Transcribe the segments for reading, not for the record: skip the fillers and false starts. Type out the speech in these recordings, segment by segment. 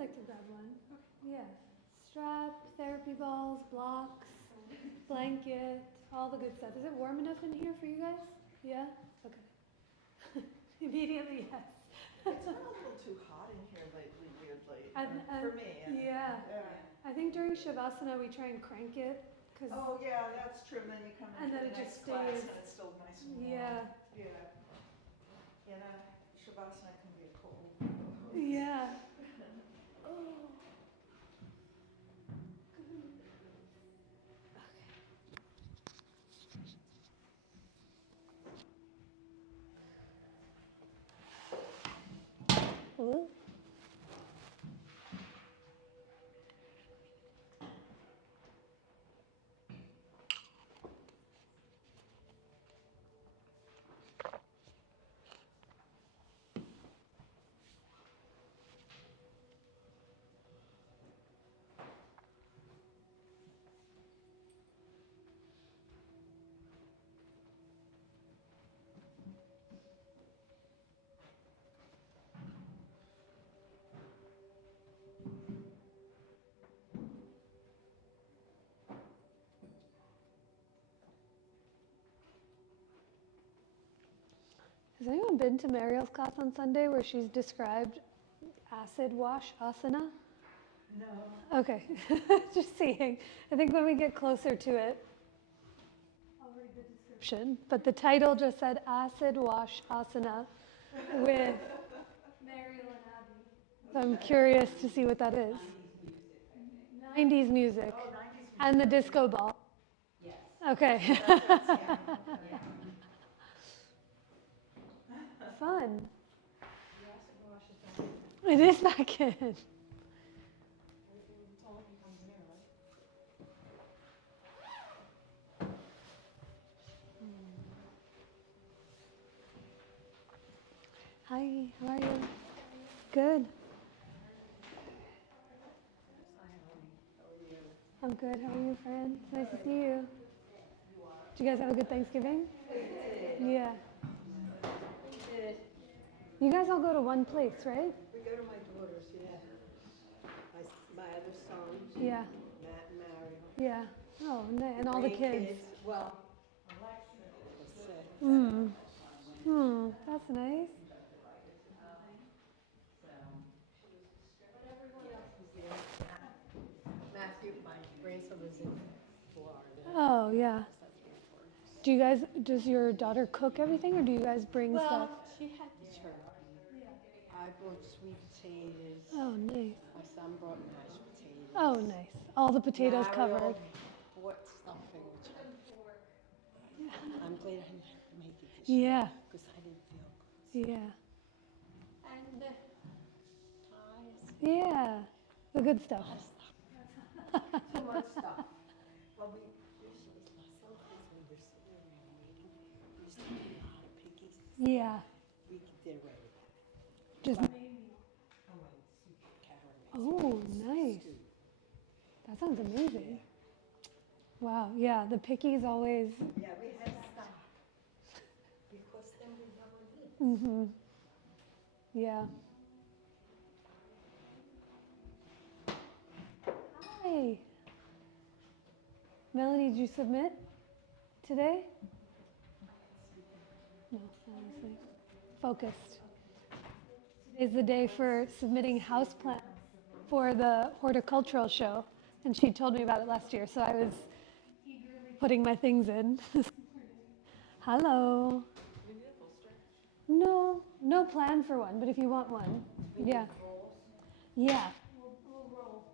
like to grab one. Yeah. Strap, therapy balls, blocks, blanket, all the good stuff. Is it warm enough in here for you guys? Yeah? Okay. Immediately, yes. It's been a little too hot in here lately, weirdly, for me. Yeah. I think during Shavasana we try and crank it. Oh yeah, that's true. And then you come into the next class and it's still nice and warm. Yeah. Yeah. And Shavasana can be a cold. Yeah. Oh. Ooh. Has anyone been to Mariel's class on Sunday where she's described acid wash asana? No. Okay, just seeing. I think when we get closer to it, I'll read the description. But the title just said acid wash asana with Mariel and Abby. So I'm curious to see what that is. 90s music. Oh, 90s music. And the disco ball. Yes. Okay. Yeah. Fun. It is back in. Hi, how are you? Good. I'm good. How are you, Fran? Nice to see you. Did you guys have a good Thanksgiving? Yeah. You guys all go to one place, right? We go to my daughter's, yeah. My other sons, Yeah. Matt and Mario. Yeah. Oh, and all the kids. Well, Alexa was sick. That's nice. Matthew, my grandson was in Florida. Oh, yeah. Does your daughter cook everything or do you guys bring stuff? Well, she had the turkey. I brought sweet potatoes. Oh, nice. My son brought mashed potatoes. Oh, nice. All the potatoes Mario covered. bought stuffing, which I'm glad I didn't have to make it this Yeah. year because I didn't feel good. Yeah. And pies. Yeah. The good stuff. Too much stuff. Well, we usually, sometimes when we're sitting around waiting, we used to have a lot of piggies. Yeah. We did away with that. Just. Oh, nice. That sounds amazing. Wow. Yeah. The pickies always. Yeah, we had stock. Because then we never eat. Yeah. Hi. Melanie, did you submit today? No, honestly. Focused. Today's the day for submitting house plans for the horticultural show. And she told me about it last year, so I was eagerly putting my things in. Hello. No, no plan for one, but if you want one, yeah. Yeah. We'll roll.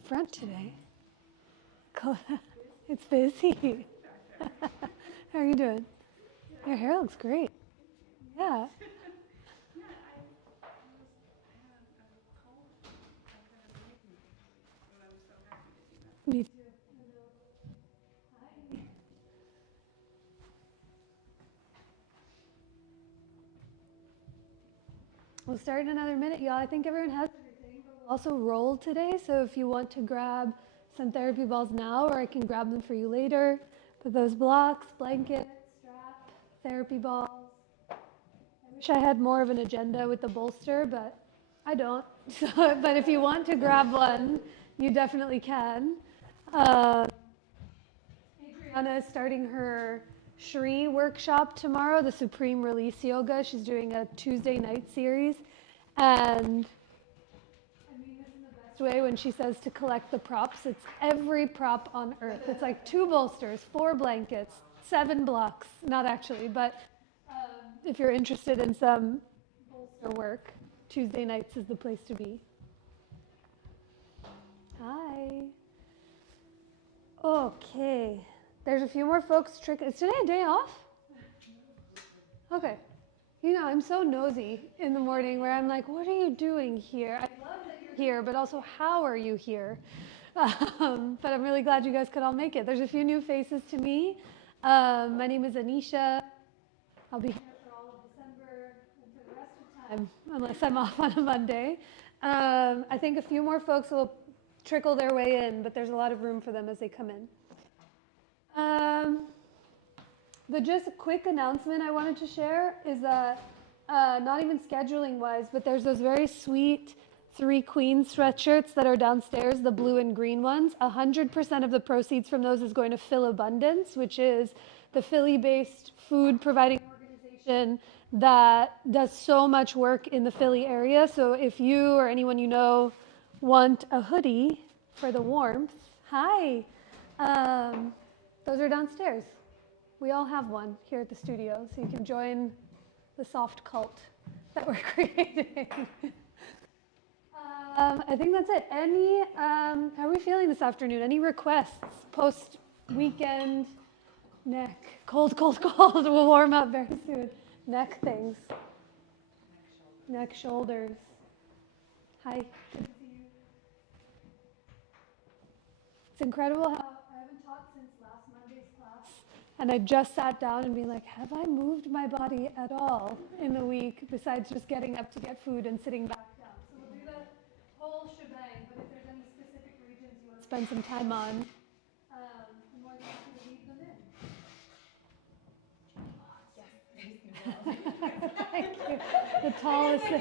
up front today. It's busy. How are you doing? Your hair looks great. Yeah. Me too. Hi. We'll start in another minute, y'all. I think everyone has everything. But we'll also roll today, so if you want to grab some therapy balls now, or I can grab them for you later. But those blocks, blanket, strap, therapy balls. I wish I had more of an agenda with the bolster, but I don't. So, but if you want to grab one, you definitely can. Adriana is starting her Shri workshop tomorrow, the Supreme Release Yoga. She's doing a Tuesday night series. And I mean this in the best way when she says to collect the props. It's every prop on earth. It's like 2 bolsters, 4 blankets, 7 blocks. Not actually, but if you're interested in some bolster work, Tuesday nights is the place to be. Hi. Okay. There's a few more folks. Is today a day off? Okay. You know, I'm so nosy in the morning where I'm like, what are you doing here? I love that you're here, but also how are you here? But I'm really glad you guys could all make it. There's a few new faces to me. My name is Anisha. I'll be here for all of December and for the rest of time, unless I'm off on a Monday. I think a few more folks will trickle their way in, but there's a lot of room for them as they come in. But just a quick announcement I wanted to share is that, not even scheduling wise, but there's those very sweet 3 Queens sweatshirts that are downstairs, the blue and green ones. 100% of the proceeds from those is going to Phil Abundance, which is the Philly-based food providing organization that does so much work in the Philly area. So if you or anyone you know want a hoodie for the warmth, hi, those are downstairs. We all have one here at the studio, so you can join the soft cult that we're creating. I think that's it. How are we feeling this afternoon? Any requests post-weekend neck? Cold. We'll warm up very soon. Neck things. Neck, shoulders. Hi. Good to see you. It's incredible how I haven't taught since last Monday's class, and I just sat down and be like, have I moved my body at all in the week besides just getting up to get food and sitting back down? So we'll do the whole shebang, but if there's any specific regions you want to spend some time on, I'm more than happy to leave them in. Thank you. The tallest. I can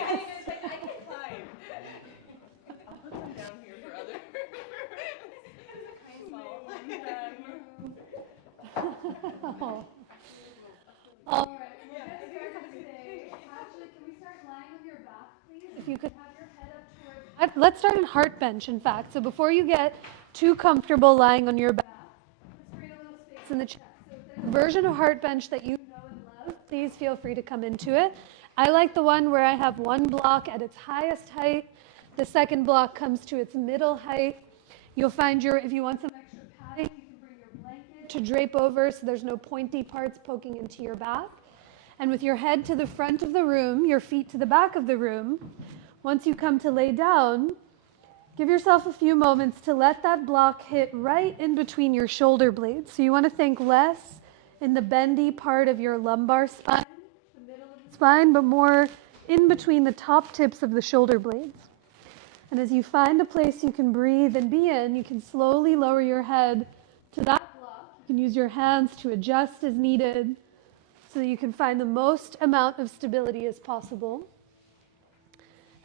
climb. I'll put them down here for other. Oh. All right, we're going to start today. Actually, can we start lying on your back, please? If you could have your head up towards... Let's start in heart bench, in fact. So before you get too comfortable lying on your back, let's create a little space in the chest. So if there's a version of heart bench that you know and love, please feel free to come into it. I like the one where I have one block at its highest height. The second block comes to its middle height. You'll find if you want some extra padding, you can bring your blanket to drape over so there's no pointy parts poking into your back. And with your head to the front of the room, your feet to the back of the room, once you come to lay down, give yourself a few moments to let that block hit right in between your shoulder blades. So you want to think less in the bendy part of your lumbar spine, the middle of the spine, but more in between the top tips of the shoulder blades. And as you find a place you can breathe and be in, you can slowly lower your head to that block. You can use your hands to adjust as needed so that you can find the most amount of stability as possible.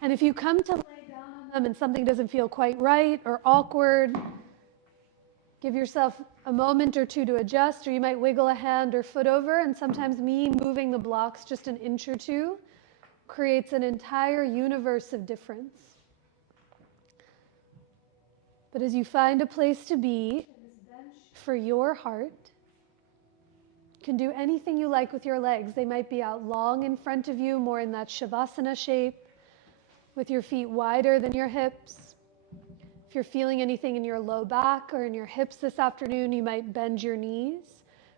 And if you come to lay down on them and something doesn't feel quite right or awkward, give yourself a moment or two to adjust, or you might wiggle a hand or foot over, and sometimes me moving the blocks just an inch or two creates an entire universe of difference. But as you find a place to be for your heart, you can do anything you like with your legs. They might be out long in front of you, more in that Shavasana shape, with your feet wider than your hips. If you're feeling anything in your low back or in your hips this afternoon, you might bend your knees.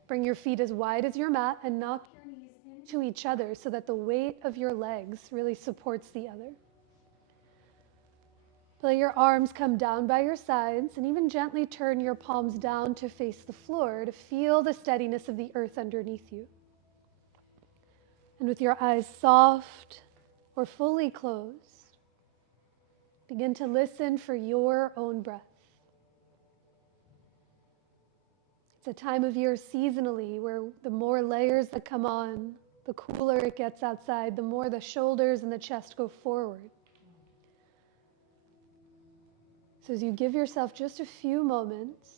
Bring your feet as wide as your mat and knock your knees into each other so that the weight of your legs really supports the other. Let your arms come down by your sides and even gently turn your palms down to face the floor to feel the steadiness of the earth underneath you. And with your eyes soft or fully closed, begin to listen for your own breath. It's a time of year seasonally where the more layers that come on, the cooler it gets outside, the more the shoulders and the chest go forward. So as you give yourself just a few moments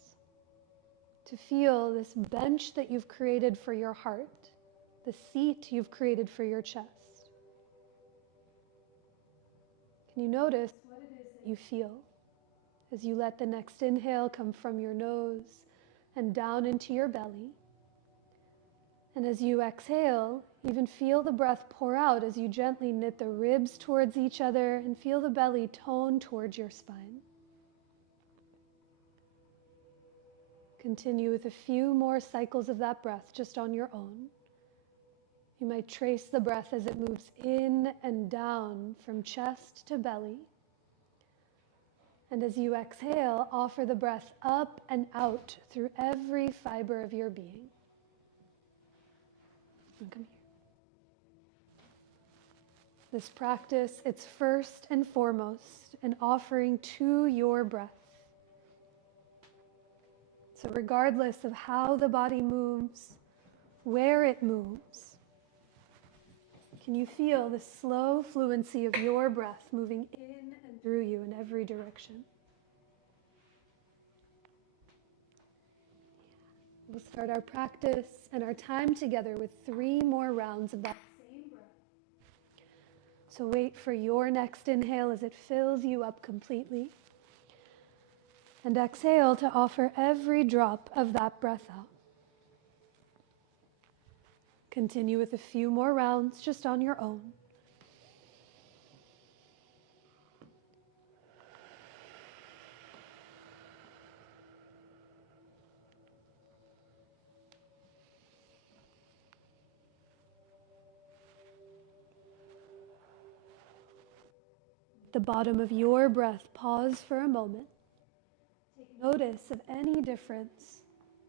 to feel this bench that you've created for your heart, the seat you've created for your chest, can you notice what it is that you feel as you let the next inhale come from your nose and down into your belly? And as you exhale, even feel the breath pour out as you gently knit the ribs towards each other and feel the belly tone towards your spine. Continue with a few more cycles of that breath just on your own. You might trace the breath as it moves in and down from chest to belly. And as you exhale, offer the breath up and out through every fiber of your being. And come here. This practice, it's first and foremost an offering to your breath. So regardless of how the body moves, where it moves, can you feel the slow fluency of your breath moving in and through you in every direction? We'll start our practice and our time together with 3 more rounds of that same breath. So wait for your next inhale as it fills you up completely. And exhale to offer every drop of that breath out. Continue with a few more rounds just on your own. At the bottom of your breath, pause for a moment. Take notice of any difference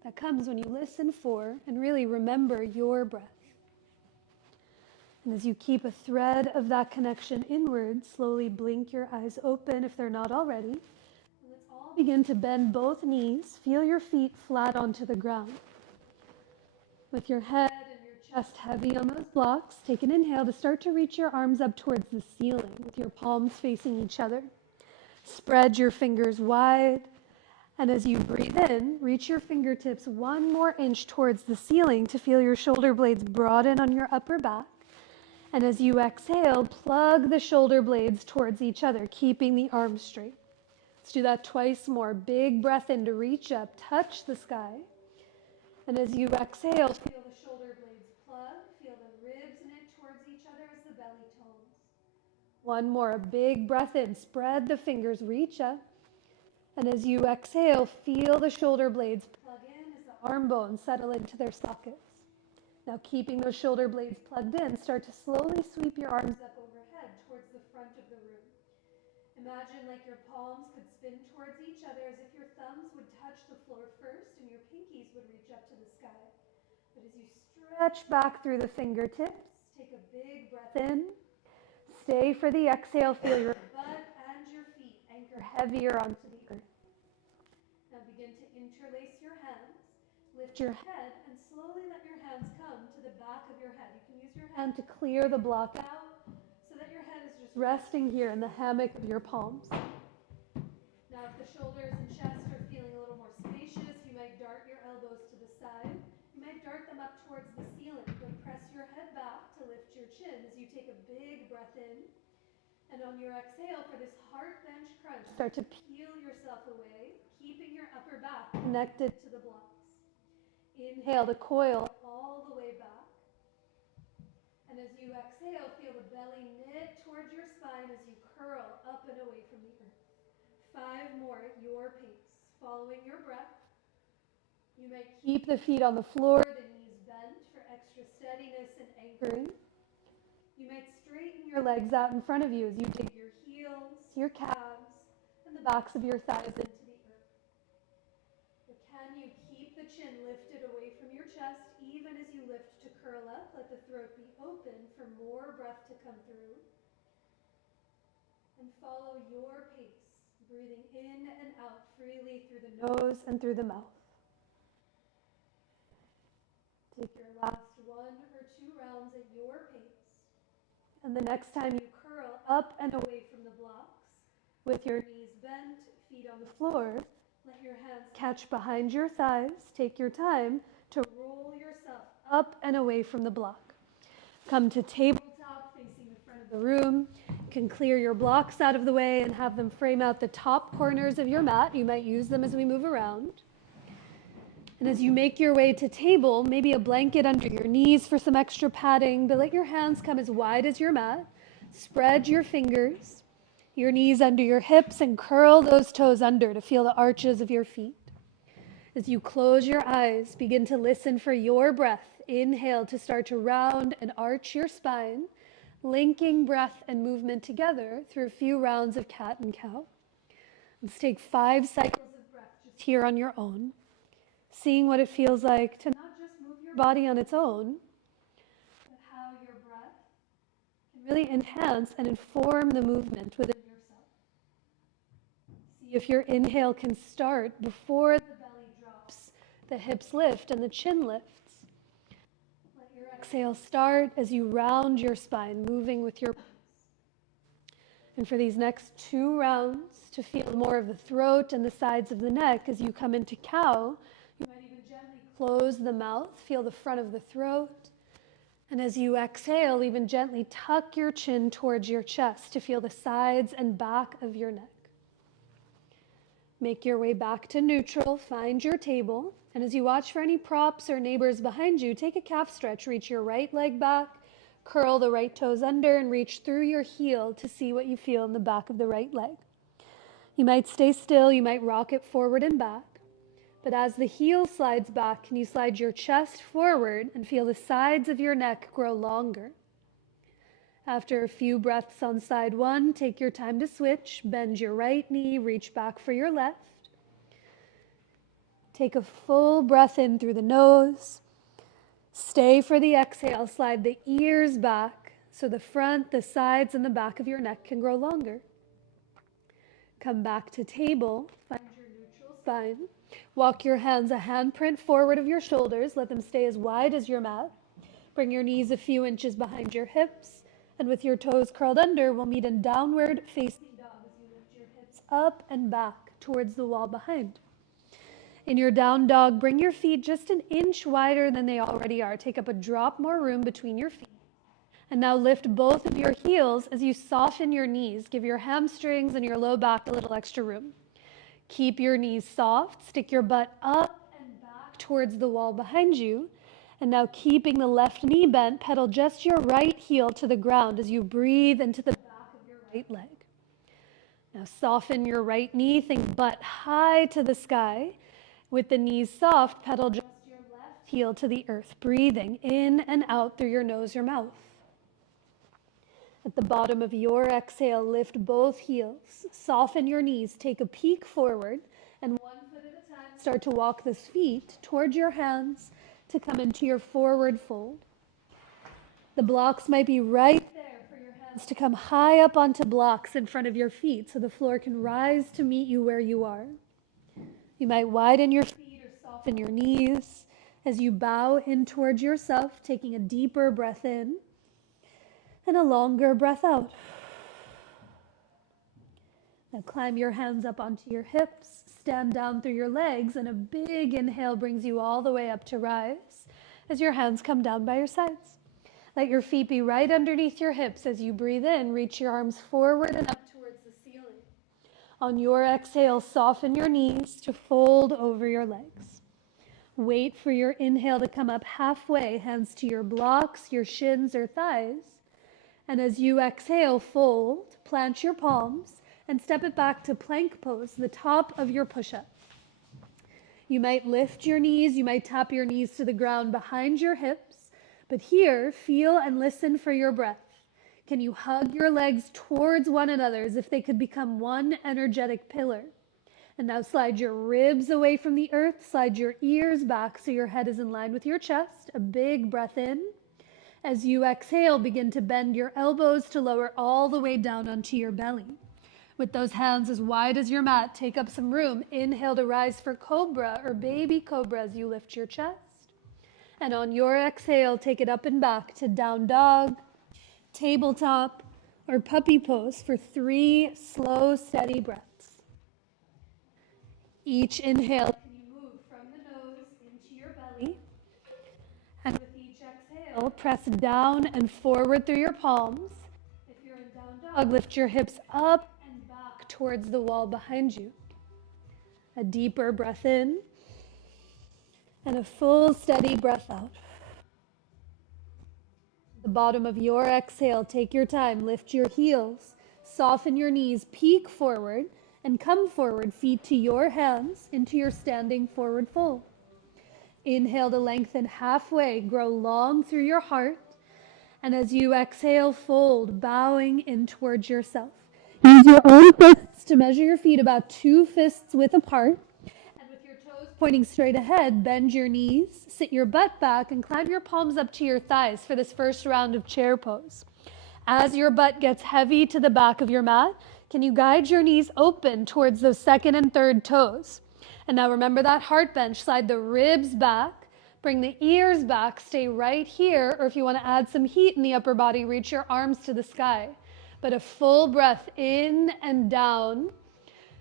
that comes when you listen for and really remember your breath. And as you keep a thread of that connection inward, slowly blink your eyes open if they're not already. And let's all begin to bend both knees. Feel your feet flat onto the ground. With your head and your chest heavy on those blocks, take an inhale to start to reach your arms up towards the ceiling with your palms facing each other. Spread your fingers wide. And as you breathe in, reach your fingertips 1 more inch towards the ceiling to feel your shoulder blades broaden on your upper back. And as you exhale, plug the shoulder blades towards each other, keeping the arms straight. Let's do that twice more. Big breath in to reach up, touch the sky. And as you exhale, feel the shoulder blades plug, feel the ribs knit towards each other as the belly tones. 1 more, a big breath in, spread the fingers, reach up. And as you exhale, feel the shoulder blades plug in as the arm bones settle into their sockets. Now keeping those shoulder blades plugged in, start to slowly sweep your arms up overhead towards the front of the room. Imagine like your palms could spin towards each other as if your thumbs would touch the floor first and your pinkies would reach up to the sky. But as you stretch back through the fingertips, take a big breath in. Stay for the exhale, feel your butt and your feet anchor heavier onto the earth. Now begin to interlace your hands, lift your head, and slowly let your hands come to the back of your head. You can use your hand to clear the block out so that your head is just resting here in the hammock of your palms. Now if the shoulders and chest are feeling a little more spacious, you might dart your elbows to the side. You might dart them up towards the ceiling, but press your head back to lift your chin as you take a big breath in. And on your exhale for this heart bench crunch, start to peel yourself away, keeping your upper back connected to the blocks. Inhale to coil all the way back. And as you exhale, feel the belly knit towards your spine as you curl up and away from the earth. 5 more at your pace, following your breath. You might keep the feet on the floor, the knees bent for extra steadiness and anchoring. You might straighten your legs out in front of you as you dig your heels, your calves, and the backs of your thighs into the earth. But can you keep the chin lifted away from your chest even as you lift to curl up? Let the throat be open for more breath to come through. And follow your pace, breathing in and out freely through the nose and through the mouth. Take your last 1 or 2 rounds at your pace. And the next time you curl up and away from the blocks, with your knees bent, feet on the floor, let your hands catch behind your thighs. Take your time to roll yourself up and away from the block. Come to tabletop facing the front of the room. You can clear your blocks out of the way and have them frame out the top corners of your mat. You might use them as we move around. And as you make your way to table, maybe a blanket under your knees for some extra padding, but let your hands come as wide as your mat. Spread your fingers, your knees under your hips, and curl those toes under to feel the arches of your feet. As you close your eyes, begin to listen for your breath. Inhale to start to round and arch your spine, linking breath and movement together through a few rounds of cat and cow. Let's take 5 cycles of breath just here on your own. Seeing what it feels like to not just move your body on its own, but how your breath can really enhance and inform the movement within yourself. See if your inhale can start before the belly drops, the hips lift, and the chin lifts. Let your exhale start as you round your spine, moving with your breath. And for these next 2 rounds, to feel more of the throat and the sides of the neck as you come into cow, you might even gently close the mouth, feel the front of the throat. And as you exhale, even gently tuck your chin towards your chest to feel the sides and back of your neck. Make your way back to neutral, find your table. And as you watch for any props or neighbors behind you, take a calf stretch, reach your right leg back, curl the right toes under, and reach through your heel to see what you feel in the back of the right leg. You might stay still, you might rock it forward and back. But as the heel slides back, can you slide your chest forward and feel the sides of your neck grow longer? After a few breaths on side 1, take your time to switch. Bend your right knee, reach back for your left. Take a full breath in through the nose. Stay for the exhale. Slide the ears back so the front, the sides, and the back of your neck can grow longer. Come back to table. Find your neutral spine. Walk your hands a handprint forward of your shoulders. Let them stay as wide as your mat. Bring your knees a few inches behind your hips. And with your toes curled under, we'll meet in downward facing dog as you lift your hips up and back towards the wall behind. In your down dog, bring your feet just an inch wider than they already are. Take up a drop more room between your feet. And now lift both of your heels as you soften your knees. Give your hamstrings and your low back a little extra room. Keep your knees soft, stick your butt up and back towards the wall behind you. And now keeping the left knee bent, pedal just your right heel to the ground as you breathe into the back of your right leg. Now soften your right knee, think butt high to the sky. With the knees soft, pedal just your left heel to the earth, breathing in and out through your nose or mouth. At the bottom of your exhale, lift both heels, soften your knees, take a peek forward, and 1 foot at a time, start to walk the feet toward your hands to come into your forward fold. The blocks might be right there for your hands to come high up onto blocks in front of your feet so the floor can rise to meet you where you are. You might widen your feet or soften your knees as you bow in towards yourself, taking a deeper breath in and a longer breath out. Now climb your hands up onto your hips, stand down through your legs, and a big inhale brings you all the way up to rise as your hands come down by your sides. Let your feet be right underneath your hips as you breathe in. Reach your arms forward and up towards the ceiling. On your exhale, soften your knees to fold over your legs. Wait for your inhale to come up halfway, hands to your blocks, your shins or thighs. And as you exhale, fold, plant your palms, and step it back to plank pose, the top of your push-up. You might lift your knees, you might tap your knees to the ground behind your hips, but here, feel and listen for your breath. Can you hug your legs towards one another as if they could become one energetic pillar? And now slide your ribs away from the earth, slide your ears back so your head is in line with your chest. A big breath in. As you exhale, begin to bend your elbows to lower all the way down onto your belly. With those hands as wide as your mat, take up some room. Inhale to rise for cobra or baby cobra as you lift your chest. And on your exhale, take it up and back to down dog, tabletop, or puppy pose for 3 slow, steady breaths. Each inhale, you move from the nose into your belly. And with each exhale, press down and forward through your palms. If you're in down dog, lift your hips up and back towards the wall behind you. A deeper breath in and a full, steady breath out. The bottom of your exhale, take your time, lift your heels, soften your knees, peek forward, and come forward, feet to your hands into your standing forward fold. Inhale to lengthen halfway, grow long through your heart, and as you exhale, fold, bowing in towards yourself. Use your own fists to measure your feet about 2 fists width apart, and with your toes pointing straight ahead, bend your knees, sit your butt back, and climb your palms up to your thighs for this first round of chair pose. As your butt gets heavy to the back of your mat, can you guide your knees open towards those second and third toes? And now remember that heart bench, slide the ribs back, bring the ears back, stay right here, or if you want to add some heat in the upper body, reach your arms to the sky. But a full breath in and down.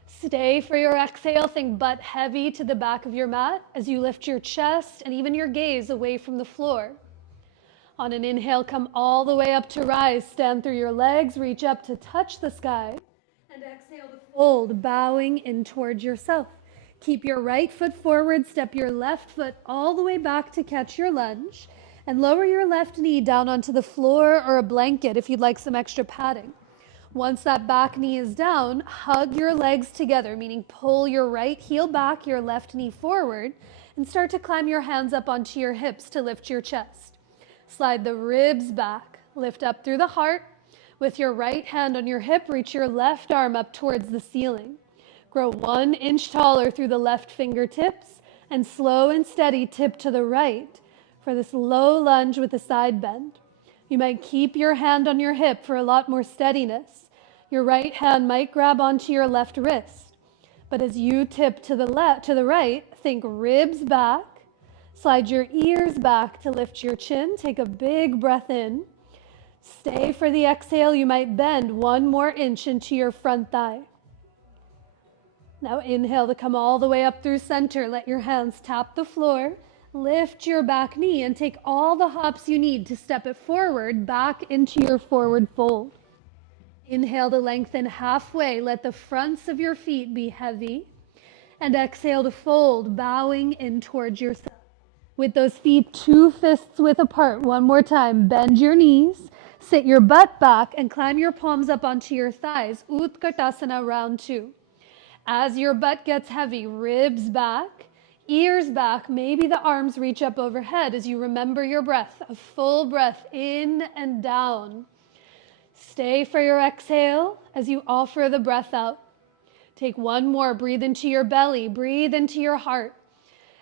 Stay for your exhale, think butt heavy to the back of your mat as you lift your chest and even your gaze away from the floor. On an inhale, come all the way up to rise, stand through your legs, reach up to touch the sky, and exhale to fold, bowing in towards yourself. Keep your right foot forward, step your left foot all the way back to catch your lunge, and lower your left knee down onto the floor or a blanket if you'd like some extra padding. Once that back knee is down, hug your legs together, meaning pull your right heel back, your left knee forward, and start to climb your hands up onto your hips to lift your chest. Slide the ribs back, lift up through the heart. With your right hand on your hip, reach your left arm up towards the ceiling. Grow 1 inch taller through the left fingertips and slow and steady tip to the right for this low lunge with a side bend. You might keep your hand on your hip for a lot more steadiness. Your right hand might grab onto your left wrist. But as you tip to the right, think ribs back, slide your ears back to lift your chin, take a big breath in. Stay for the exhale, you might bend 1 more inch into your front thigh. Now inhale to come all the way up through center. Let your hands tap the floor. Lift your back knee and take all the hops you need to step it forward back into your forward fold. Inhale to lengthen halfway. Let the fronts of your feet be heavy. And exhale to fold, bowing in towards yourself. With those feet 2 fists width apart, 1 more time, bend your knees. Sit your butt back and climb your palms up onto your thighs. Utkatasana round 2. As your butt gets heavy, ribs back, ears back, maybe the arms reach up overhead as you remember your breath. A full breath in and down. Stay for your exhale as you offer the breath out. Take 1 more, breathe into your belly, breathe into your heart.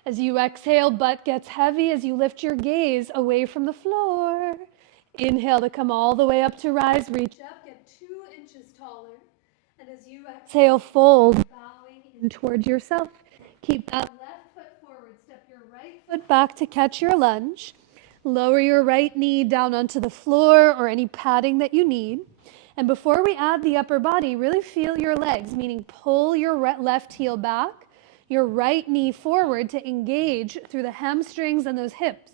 As you exhale, butt gets heavy as you lift your gaze away from the floor. Inhale to come all the way up to rise. Reach up, get 2 inches taller. And as you exhale, fold, bowing in towards yourself. Keep that left foot forward. Step your right foot back to catch your lunge. Lower your right knee down onto the floor or any padding that you need. And before we add the upper body, really feel your legs, meaning pull your left heel back, your right knee forward to engage through the hamstrings and those hips.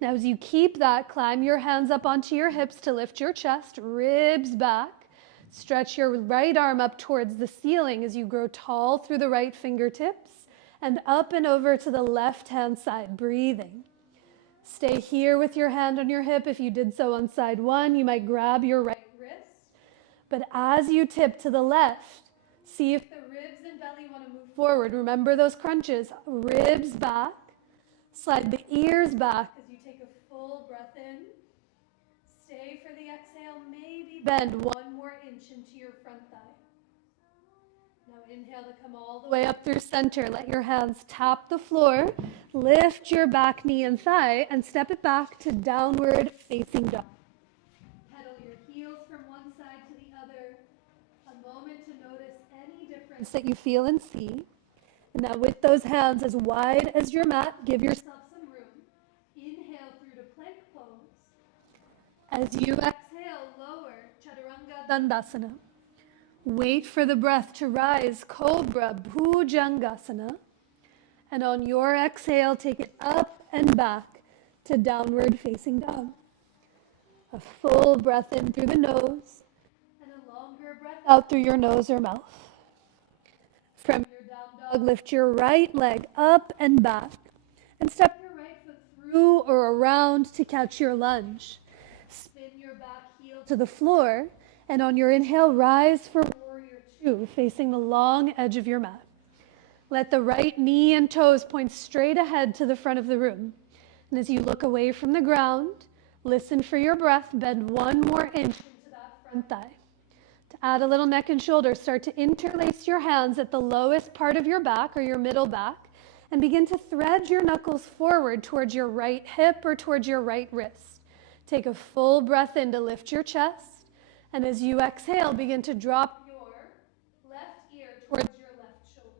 Now, as you keep that, climb your hands up onto your hips to lift your chest, ribs back. Stretch your right arm up towards the ceiling as you grow tall through the right fingertips and up and over to the left-hand side, breathing. Stay here with your hand on your hip. If you did so on side 1, you might grab your right wrist. But as you tip to the left, see if the ribs and belly want to move forward. Remember those crunches. Ribs back. Slide the ears back as you take a full breath in. Stay for the exhale. Maybe bend 1 more inch into your front thigh. Now inhale to come all the way up through center. Let your hands tap the floor. Lift your back knee and thigh and step it back to downward facing dog. Pedal your heels from one side to the other. A moment to notice any difference that you feel and see. And now with those hands as wide as your mat, give yourself some room. Inhale through to plank pose. As you exhale, lower Chaturanga Dandasana. Wait for the breath to rise, Cobra Bhujangasana. And on your exhale, take it up and back to downward facing dog. A full breath in through the nose and a longer breath out through your nose or mouth. From your down dog, lift your right leg up and back and step your right foot through or around to catch your lunge. Spin your back heel to the floor, and on your inhale, rise for warrior 2, facing the long edge of your mat. Let the right knee and toes point straight ahead to the front of the room. And as you look away from the ground, listen for your breath, bend 1 more inch into that front thigh. To add a little neck and shoulder, start to interlace your hands at the lowest part of your back or your middle back, and begin to thread your knuckles forward towards your right hip or towards your right wrist. Take a full breath in to lift your chest. And as you exhale, begin to drop your left ear towards your left shoulder.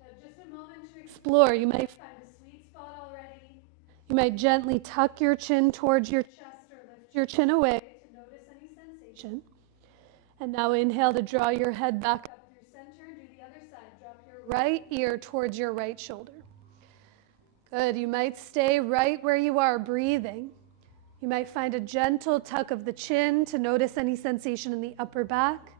Now just a moment to explore. You might find a sweet spot already. You might gently tuck your chin towards your chest or lift your chin away to notice any sensation. And now inhale to draw your head back up through center and do the other side. Drop your right ear towards your right shoulder. Good. You might stay right where you are, breathing. You might find a gentle tuck of the chin to notice any sensation in the upper back.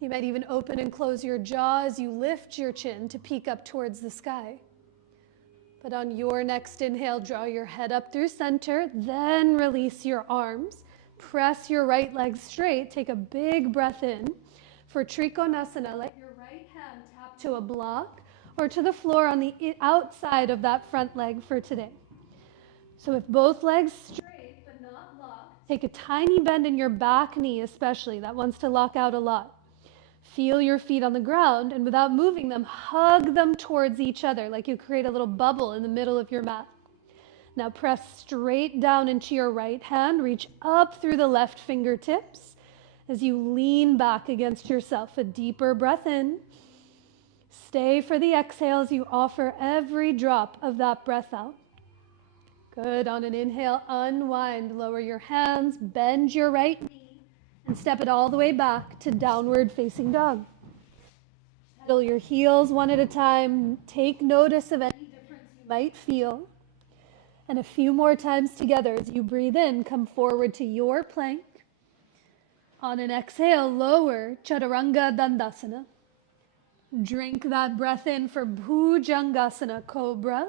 You might even open and close your jaw as you lift your chin to peek up towards the sky. But on your next inhale, draw your head up through center, then release your arms. Press your right leg straight. Take a big breath in. For Trikonasana, let your right hand tap to a block or to the floor on the outside of that front leg for today. So with both legs straight, take a tiny bend in your back knee especially, that wants to lock out a lot. Feel your feet on the ground, and without moving them, hug them towards each other like you create a little bubble in the middle of your mat. Now press straight down into your right hand, reach up through the left fingertips as you lean back against yourself. A deeper breath in. Stay for the exhale as you offer every drop of that breath out. Good. On an inhale, unwind, lower your hands, bend your right knee, and step it all the way back to downward facing dog. Pedal your heels one at a time. Take notice of any difference you might feel. And a few more times together as you breathe in, come forward to your plank. On an exhale, lower Chaturanga Dandasana. Drink that breath in for Bhujangasana, Cobra.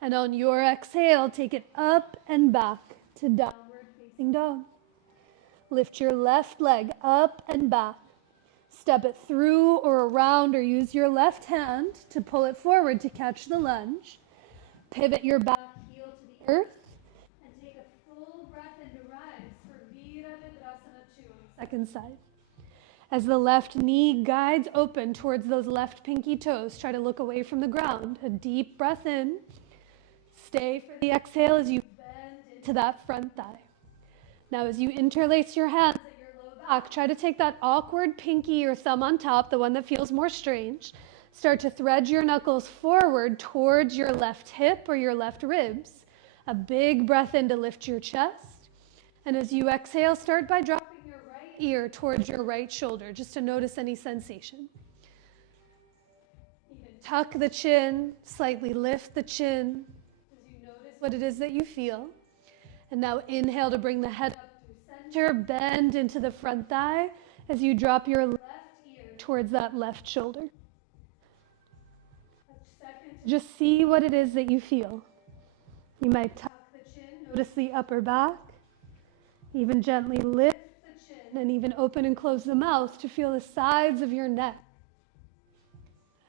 And on your exhale, take it up and back to downward facing dog. Lift your left leg up and back. Step it through or around, or use your left hand to pull it forward to catch the lunge. Pivot your back heel to the earth and take a full breath in to rise for Virabhadrasana 2 on the second side. As the left knee guides open towards those left pinky toes, try to look away from the ground. A deep breath in. Stay for the exhale as you bend into that front thigh. Now as you interlace your hands at your low back, try to take that awkward pinky or thumb on top, the one that feels more strange. Start to thread your knuckles forward towards your left hip or your left ribs. A big breath in to lift your chest. And as you exhale, start by dropping your right ear towards your right shoulder, just to notice any sensation. Even tuck the chin, slightly lift the chin. What it is that you feel. And now inhale to bring the head up through center, bend into the front thigh as you drop your left ear towards that left shoulder. Just see what it is that you feel. You might tuck the chin, notice the upper back, even gently lift the chin and even open and close the mouth to feel the sides of your neck.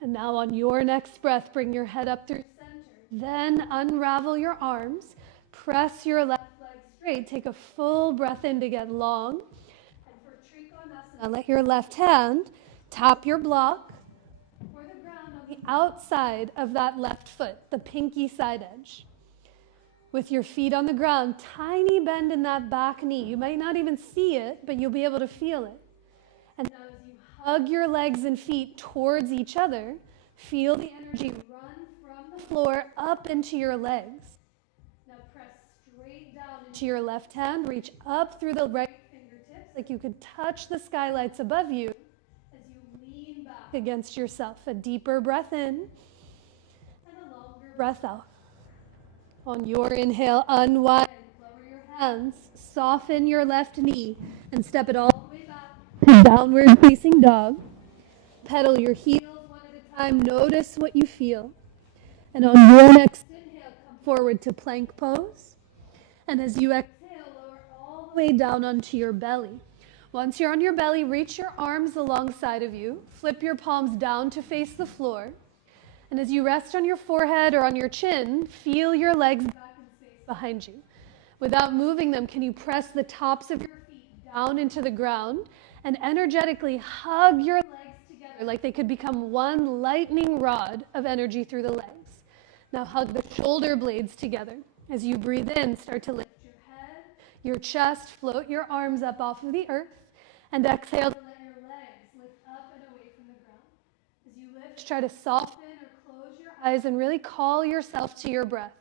And now on your next breath, bring your head up through center. Then unravel your arms, press your left leg straight, take a full breath in to get long. And for Trikonasana, let your left hand tap your block or the ground on the outside of that left foot, the pinky side edge. With your feet on the ground, tiny bend in that back knee. You might not even see it, but you'll be able to feel it. And now as you hug your legs and feet towards each other, feel the energy run from the floor up into your legs. Now press straight down into your left hand, reach up through the right fingertips like you could touch the skylights above you as you lean back against yourself. A deeper breath in and a longer breath out. On your inhale, unwind, lower your hands, soften your left knee, and step it all the way back to downward facing dog. Pedal your heels one at a time, notice what you feel. And on your next inhale, come forward to plank pose. And as you exhale, lower all the way down onto your belly. Once you're on your belly, reach your arms alongside of you, flip your palms down to face the floor. And as you rest on your forehead or on your chin, feel your legs back in space behind you. Without moving them, can you press the tops of your feet down into the ground and energetically hug your legs together like they could become one lightning rod of energy through the legs. Now hug the shoulder blades together. As you breathe in, start to lift your head, your chest, float your arms up off of the earth, and exhale to let your legs lift up and away from the ground. As you lift, try to soften eyes and really call yourself to your breath.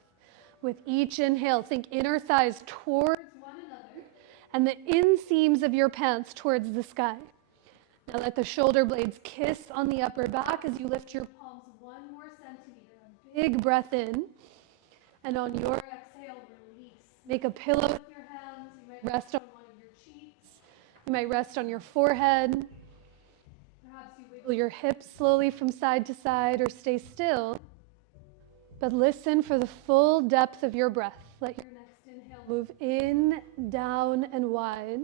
With each inhale, think inner thighs towards one another and the inseams of your pants towards the sky. Now let the shoulder blades kiss on the upper back as you lift your palms 1 more centimeter. A big breath in. And on your exhale, release. Make a pillow with your hands. You might rest on one of your cheeks. You might rest on your forehead. Perhaps you wiggle your hips slowly from side to side or stay still. But listen for the full depth of your breath. Let your next inhale move in, down, and wide.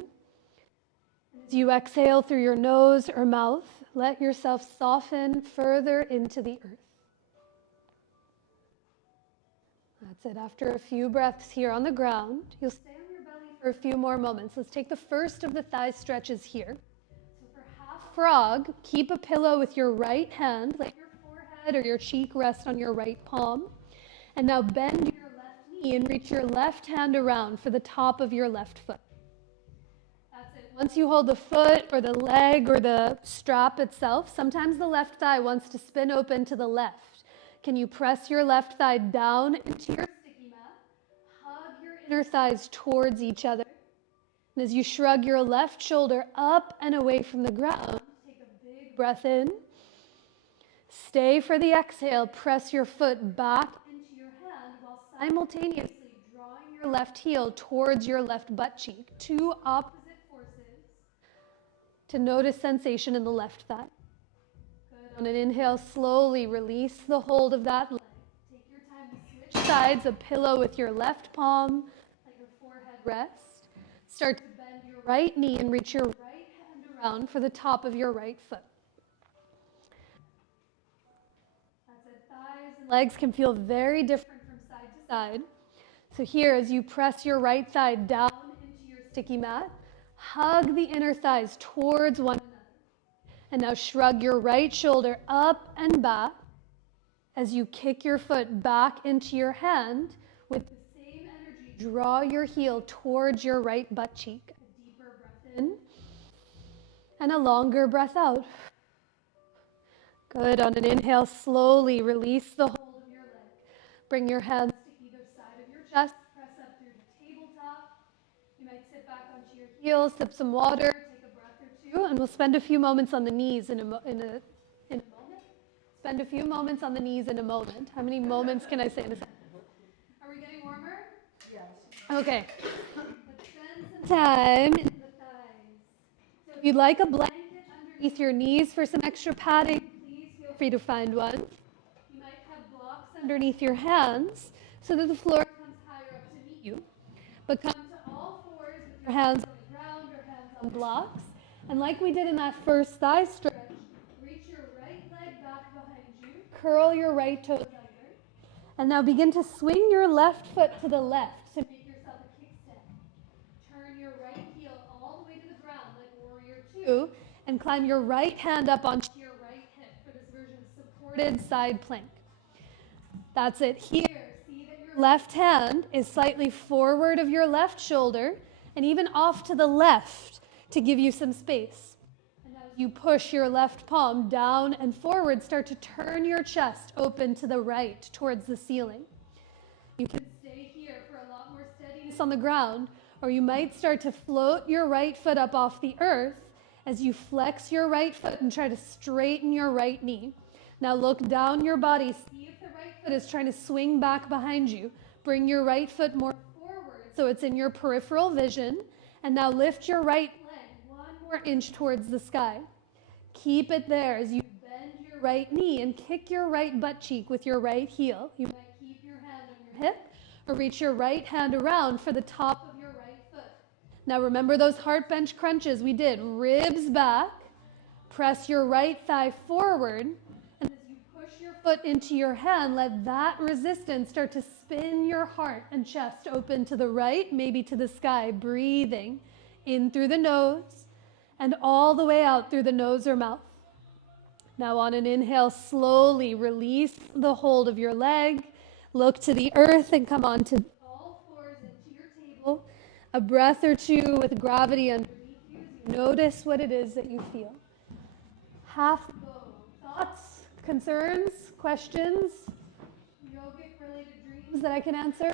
As you exhale through your nose or mouth, let yourself soften further into the earth. That's it. After a few breaths here on the ground, you'll stay on your belly for a few more moments. Let's take the first of the thigh stretches here. So for half frog, keep a pillow with your right hand. Let your forehead or your cheek rest on your right palm. And now bend your left knee and reach your left hand around for the top of your left foot. That's it. Once you hold the foot or the leg or the strap itself, sometimes the left thigh wants to spin open to the left. Can you press your left thigh down into your sticky mat? Hug your inner thighs towards each other. And as you shrug your left shoulder up and away from the ground, take a big breath in. Stay for the exhale. Press your foot back into your hand while simultaneously drawing your left heel towards your left butt cheek. 2 opposite forces to notice sensation in the left thigh. Good. On an inhale, slowly release the hold of that leg. Take your time to switch sides, a pillow with your left palm, let your forehead rest. Start to bend your right knee and reach your right hand around for the top of your right foot. Legs can feel very different from side to side. So here, as you press your right thigh down into your sticky mat, hug the inner thighs towards one another. And now shrug your right shoulder up and back as you kick your foot back into your hand. With the same energy, draw your heel towards your right butt cheek. A deeper breath in and a longer breath out. Good. On an inhale, slowly release the hold of your leg. Bring your hands to either side of your chest. Press up through the tabletop. You might sit back onto your heels, sip some water, take a breath or two, and we'll spend a few moments on the knees in a moment. Spend a few moments on the knees in a moment. How many moments can I say in a second? Are we getting warmer? Yes. Okay. Let's spend some time in the thighs. So if you'd like a blanket underneath your knees for some extra padding, feel free to find one. You might have blocks underneath your hands so that the floor comes higher up to meet you. But come to all fours with your hands on the ground or hands on blocks. And like we did in that first thigh stretch, reach your right leg back behind you, curl your right toes under. And now begin to swing your left foot to the left to make yourself a kickstand. Turn your right heel all the way to the ground like warrior two, and climb your right hand up onto your right hip for this version of supported side plank. That's it here. See that your left hand is slightly forward of your left shoulder and even off to the left to give you some space. And as you push your left palm down and forward, start to turn your chest open to the right towards the ceiling. You can stay here for a lot more steadiness on the ground, or you might start to float your right foot up off the earth as you flex your right foot and try to straighten your right knee. Now look down your body. See if the right foot is trying to swing back behind you. Bring your right foot more forward so it's in your peripheral vision. And now lift your right leg 1 more inch towards the sky. Keep it there as you bend your right knee and kick your right butt cheek with your right heel. You might keep your hand on your hip or reach your right hand around for the top of your right foot. Now remember those heart bench crunches we did. Ribs back. Press your right thigh forward. And as you push your foot into your hand, let that resistance start to spin your heart and chest open to the right, maybe to the sky. Breathing in through the nose and all the way out through the nose or mouth. Now on an inhale, slowly release the hold of your leg. Look to the earth and come on to all fours into your table. A breath or two with gravity underneath you as you notice what it is that you feel. Half bow. Thoughts, concerns, questions, yogic-related dreams that I can answer?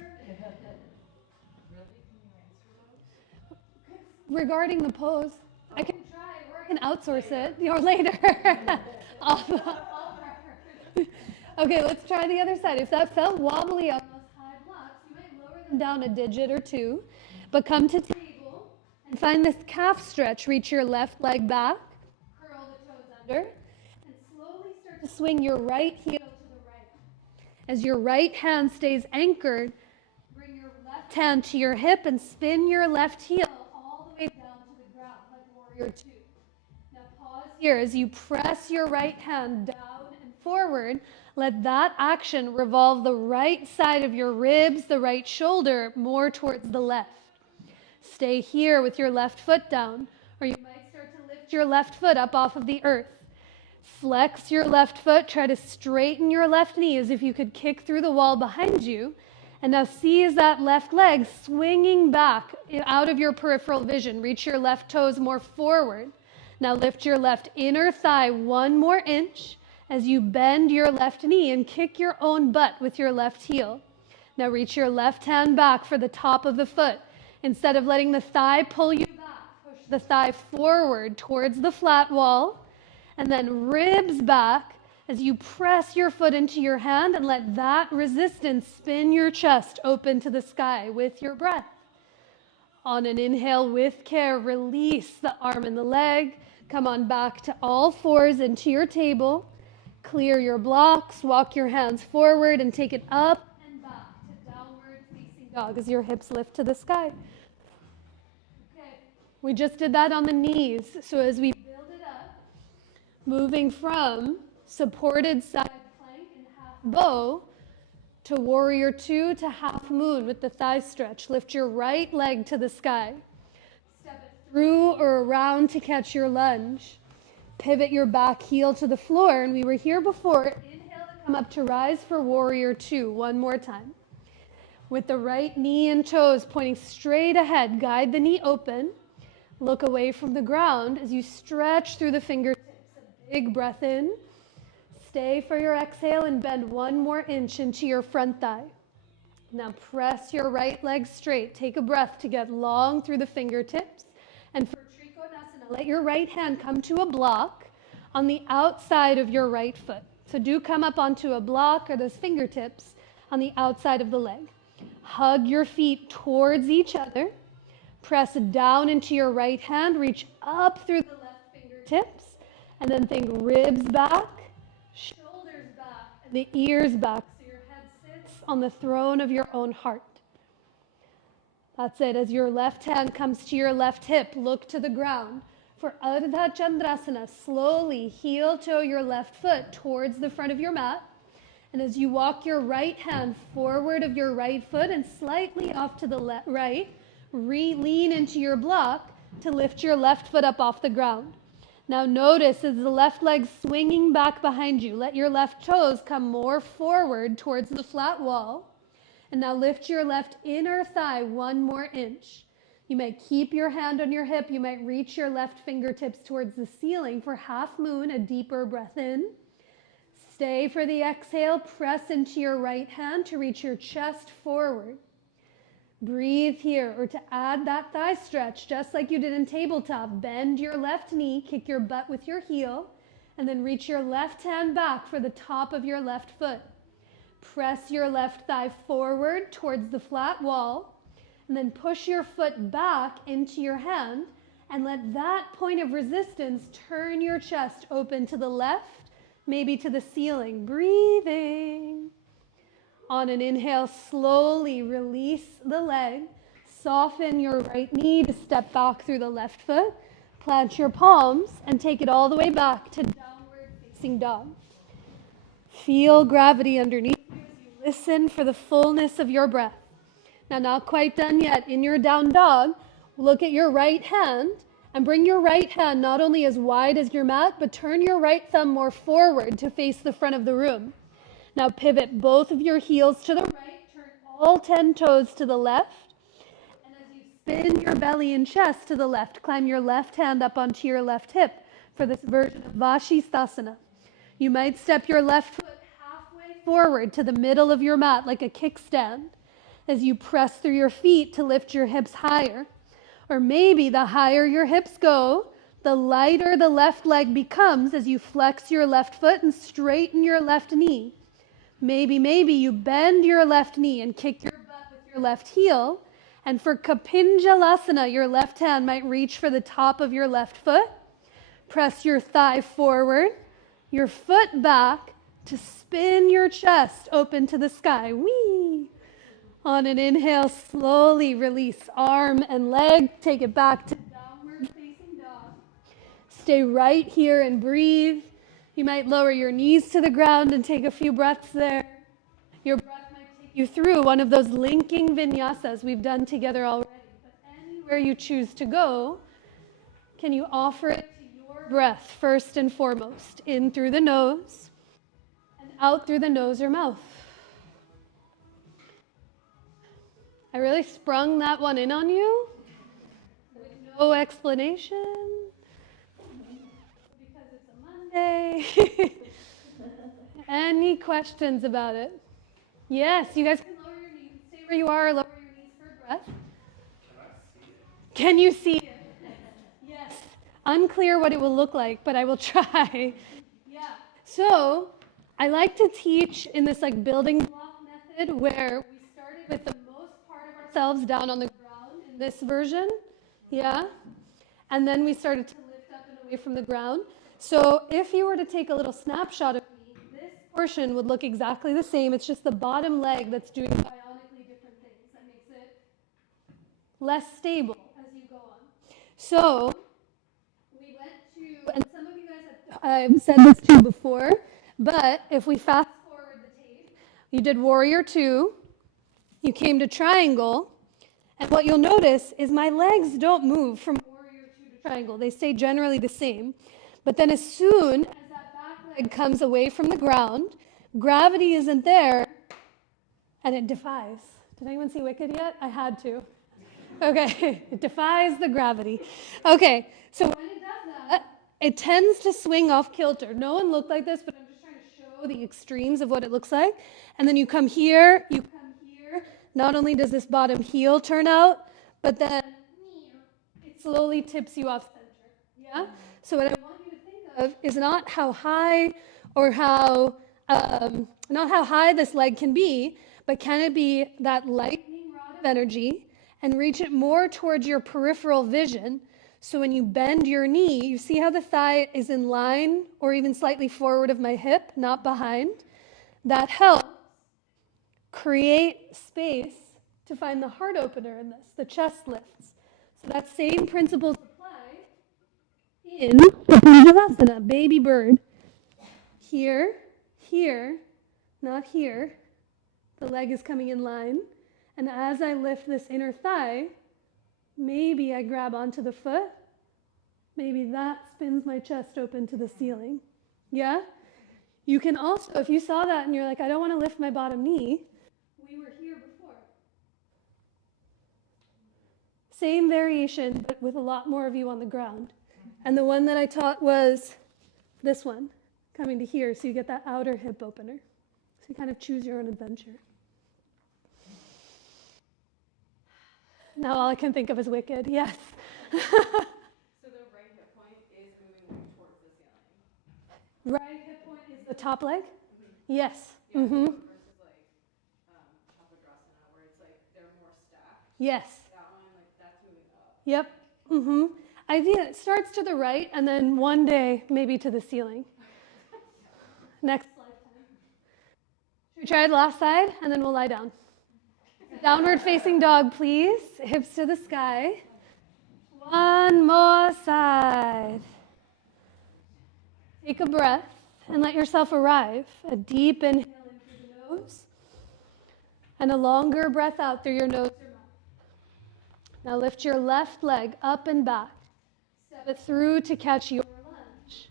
Regarding the pose, I can try, or I can outsource it, or later. Okay, let's try the other side. If that felt wobbly on those high blocks, you might lower them down a digit or two, but come to table and find this calf stretch. Reach your left leg back, curl the toes under, and slowly start to swing your right heel to the right. As your right hand stays anchored, bring your left hand to your hip and spin your left heel all the way down to the ground like warrior two. Now pause here as you press your right hand down and forward. Let that action revolve the right side of your ribs, the right shoulder, more towards the left. Stay here with your left foot down, or you might start to lift your left foot up off of the earth. Flex your left foot, try to straighten your left knee as if you could kick through the wall behind you. And now see as that left leg swinging back out of your peripheral vision. Reach your left toes more forward. Now lift your left inner thigh 1 more inch as you bend your left knee and kick your own butt with your left heel. Now reach your left hand back for the top of the foot. Instead of letting the thigh pull you back, push the thigh forward towards the flat wall, and then ribs back as you press your foot into your hand and let that resistance spin your chest open to the sky with your breath. On an inhale with care, release the arm and the leg. Come on back to all fours into your table. Clear your blocks, walk your hands forward and take it up and back to downward facing dog as your hips lift to the sky. Okay, we just did that on the knees. So as we build it up, moving from supported side plank and half bow to warrior two to half moon with the thigh stretch. Lift your right leg to the sky. Step it through or around to catch your lunge. Pivot your back heel to the floor, and we were here before. Inhale to come up to rise for warrior two. 1 more time. With the right knee and toes pointing straight ahead, guide the knee open. Look away from the ground as you stretch through the fingertips. A big breath in. Stay for your exhale and bend 1 more inch into your front thigh. Now press your right leg straight. Take a breath to get long through the fingertips. And for Trikonasana, let your right hand come to a block on the outside of your right foot. So do come up onto a block or those fingertips on the outside of the leg. Hug your feet towards each other. Press down into your right hand. Reach up through the left fingertips. And then think ribs back, shoulders back, and the ears back so your head sits on the throne of your own heart. That's it. As your left hand comes to your left hip, look to the ground. For Ardha Chandrasana, slowly heel toe your left foot towards the front of your mat. And as you walk your right hand forward of your right foot and slightly off to the right, lean into your block to lift your left foot up off the ground. Now notice as the left leg swinging back behind you, let your left toes come more forward towards the flat wall. And now lift your left inner thigh 1 more inch. You might keep your hand on your hip. You might reach your left fingertips towards the ceiling for half moon, a deeper breath in. Stay for the exhale. Press into your right hand to reach your chest forward. Breathe here, or to add that thigh stretch, just like you did in tabletop, bend your left knee, kick your butt with your heel, and then reach your left hand back for the top of your left foot. Press your left thigh forward towards the flat wall, and then push your foot back into your hand, and let that point of resistance turn your chest open to the left, maybe to the ceiling. Breathing. On an inhale, slowly release the leg. Soften your right knee to step back through the left foot. Plant your palms and take it all the way back to downward facing dog. Feel gravity underneath you as you listen for the fullness of your breath. Now, not quite done yet. In your down dog, look at your right hand and bring your right hand not only as wide as your mat, but turn your right thumb more forward to face the front of the room. Now pivot both of your heels to the right, turn all 10 toes to the left, and as you spin your belly and chest to the left, climb your left hand up onto your left hip for this version of Vashisthasana. You might step your left foot halfway forward to the middle of your mat like a kickstand as you press through your feet to lift your hips higher. Or maybe the higher your hips go, the lighter the left leg becomes as you flex your left foot and straighten your left knee. Maybe you bend your left knee and kick your butt with your left heel. And for Kapinjalasana, your left hand might reach for the top of your left foot. Press your thigh forward, your foot back to spin your chest open to the sky. Whee! On an inhale, slowly release arm and leg. Take it back to downward facing dog. Stay right here and breathe. You might lower your knees to the ground and take a few breaths there. Your breath might take you through one of those linking vinyasas we've done together already. But anywhere you choose to go, can you offer it to your breath first and foremost? In through the nose and out through the nose or mouth. I really sprung that one in on you with no explanation. Hey. Any questions about it? Yes, you guys can lower your knees. Stay where you are or lower your knees for a breath. Can you see it? Yes. Unclear what it will look like, but I will try. Yeah. So I like to teach in this like building block method where we started with the most part of ourselves down on the ground in this version. Yeah. And then we started to lift up and away from the ground. So if you were to take a little snapshot of me, this portion would look exactly the same. It's just the bottom leg that's doing bionically different things. That makes it less stable as you go on. So we went to, and some of you guys I've said this to before, but if we fast forward the tape, you did Warrior 2, you came to Triangle, and what you'll notice is my legs don't move from Warrior 2 to Triangle. They stay generally the same. But then as soon as that back leg comes away from the ground, gravity isn't there, and it defies. Did anyone see Wicked yet? I had to. Okay, it defies the gravity. Okay, so when it does that, it tends to swing off kilter. No one looked like this, but I'm just trying to show the extremes of what it looks like. And then you come here, you come here. Not only does this bottom heel turn out, but then it slowly tips you off center. Yeah? So what I want you to think of is not how high or not how high this leg can be, but can it be that lightning rod of energy and reach it more towards your peripheral vision. So when you bend your knee, you see how the thigh is in line or even slightly forward of my hip, not behind. That helps create space to find the heart opener in this. The chest lifts. So that same principles apply in Bhujavasana, baby bird. Here, here, not here. The leg is coming in line. And as I lift this inner thigh, maybe I grab onto the foot. Maybe that spins my chest open to the ceiling. Yeah? You can also, if you saw that and you're like, I don't want to lift my bottom knee, we were here before. Same variation, but with a lot more of you on the ground. And the one that I taught was this one, coming to here, so you get that outer hip opener. So you kind of choose your own adventure. Now all I can think of is wicked, yes. So the right hip point is moving towards the ceiling. Right hip point is the top leg? Mm-hmm. Yes. Yeah, Mm-hmm. versus like Chapadrasana, where it's like they're more stacked. Yes. That one, like that's moving up. Yep. Mm-hmm. Idea, it starts to the right and then one day maybe to the ceiling. Next lifetime. Should we try the last side and then we'll lie down? Downward facing dog, please. Hips to the sky. One more side. Take a breath and let yourself arrive. A deep inhale in through the nose and a longer breath out through your nose or mouth. Now lift your left leg up and back. Step it through to catch your lunge.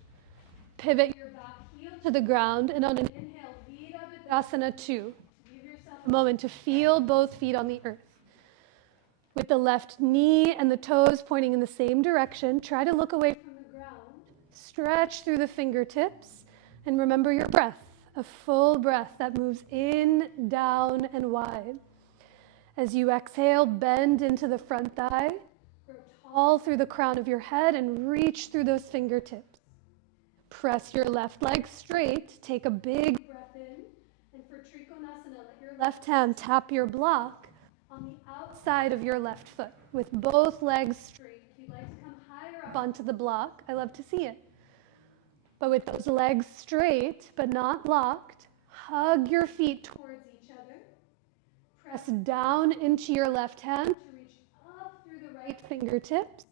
Pivot your back heel to the ground and on an inhale, Virabhadrasana 2. A moment to feel both feet on the earth. With the left knee and the toes pointing in the same direction, try to look away from the ground. Stretch through the fingertips and remember your breath, a full breath that moves in, down, and wide. As you exhale, bend into the front thigh, grow tall through the crown of your head and reach through those fingertips. Press your left leg straight, take a big breath in, and for Trikonasana, let your left hand tap your block on the outside of your left foot with both legs straight. If you'd like to come higher up onto the block, I love to see it. But with those legs straight, but not locked, hug your feet towards each other. Press down into your left hand to reach up through the right fingertips,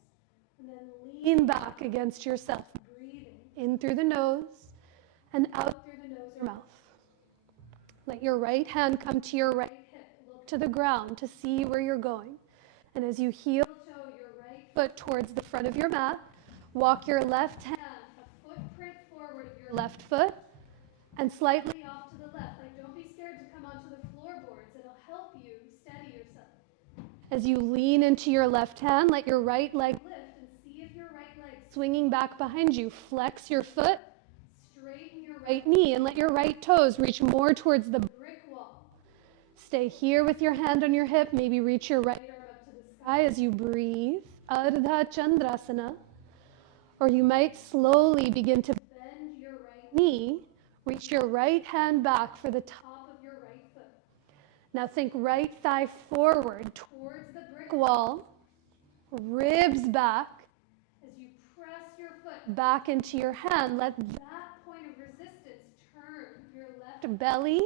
and then lean back against yourself, breathing in through the nose and out through the nose or mouth. Let your right hand come to your right hip. Look to the ground to see where you're going. And as you heel toe your right foot towards the front of your mat, walk your left hand a footprint forward of your left foot and slightly off to the left. Like, don't be scared to come onto the floorboards. It'll help you steady yourself. As you lean into your left hand, let your right leg lift and see if your right leg swinging back behind you. Flex your foot. Straighten your right knee and let your right toes reach more towards the brick wall. Stay here with your hand on your hip. Maybe reach your right arm up to the sky as you breathe. Ardha Chandrasana. Or you might slowly begin to bend your right knee. Reach your right hand back for the top of your right foot. Now think right thigh forward towards the brick wall. Ribs back. As you press your foot back into your hand, let that belly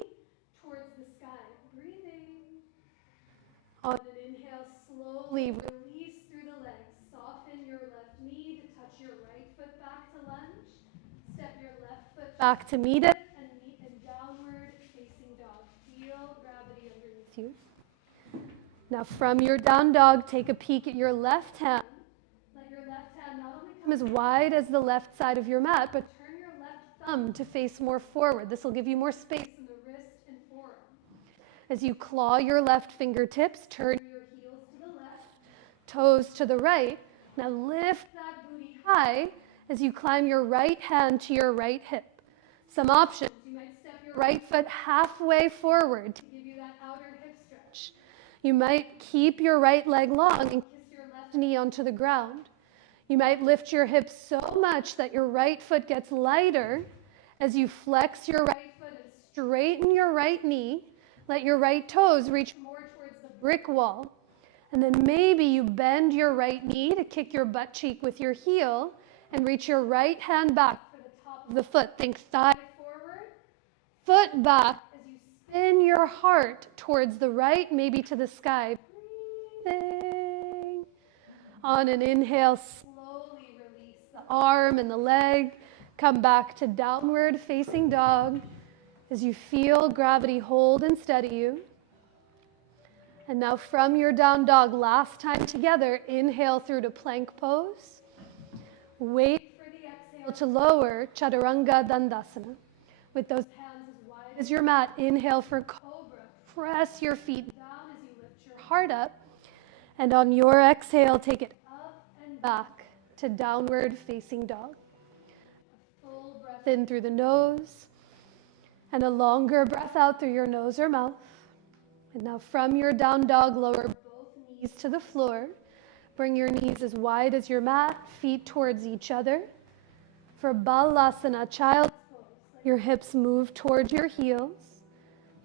towards the sky. Breathing. On an inhale, slowly release through the legs. Soften your left knee to touch your right foot back to lunge. Step your left foot back to meet it and meet in downward facing dog. Feel gravity underneath you. Now from your down dog, take a peek at your left hand. Let your left hand not only come as wide as the left side of your mat, but thumb to face more forward. This will give you more space in the wrist and forearm. As you claw your left fingertips, turn your heels to the left, toes to the right. Now lift that booty high as you climb your right hand to your right hip. Some options. You might step your right foot halfway forward to give you that outer hip stretch. You might keep your right leg long and kiss your left knee onto the ground. You might lift your hips so much that your right foot gets lighter as you flex your right foot and straighten your right knee. Let your right toes reach more towards the brick wall. And then maybe you bend your right knee to kick your butt cheek with your heel and reach your right hand back for the top of the foot. Think thigh forward, foot back as you spin your heart towards the right, maybe to the sky. Breathing. On an inhale, slowly release the arm and the leg. Come back to downward facing dog as you feel gravity hold and steady you. And now from your down dog, last time together, inhale through to plank pose. Wait for the exhale to lower, Chaturanga Dandasana. With those hands as wide as your mat, inhale for cobra. Press your feet down as you lift your heart up. And on your exhale, take it up and back to downward facing dog. A full breath in through the nose and a longer breath out through your nose or mouth. And now from your down dog, lower both knees to the floor. Bring your knees as wide as your mat, feet towards each other. For Balasana, child's pose, let your hips move towards your heels.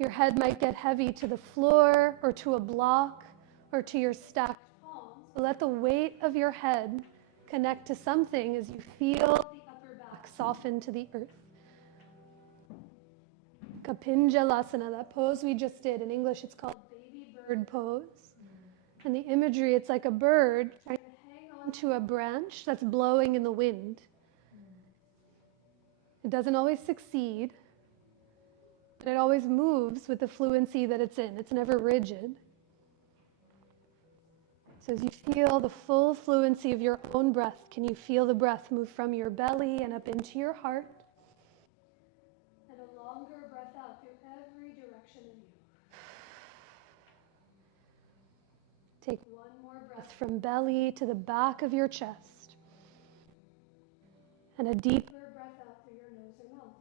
Your head might get heavy to the floor or to a block or to your stacked palms. So let the weight of your head connect to something as you feel the upper back soften to the earth. Kapinjalasana, that pose we just did. In English, it's called baby bird pose. And the imagery, it's like a bird trying to hang on to a branch that's blowing in the wind. It doesn't always succeed, but it always moves with the fluency that it's in. It's never rigid. So as you feel the full fluency of your own breath, can you feel the breath move from your belly and up into your heart? And a longer breath out through every direction of you. Take one more breath from belly to the back of your chest. And a deeper breath out through your nose or mouth.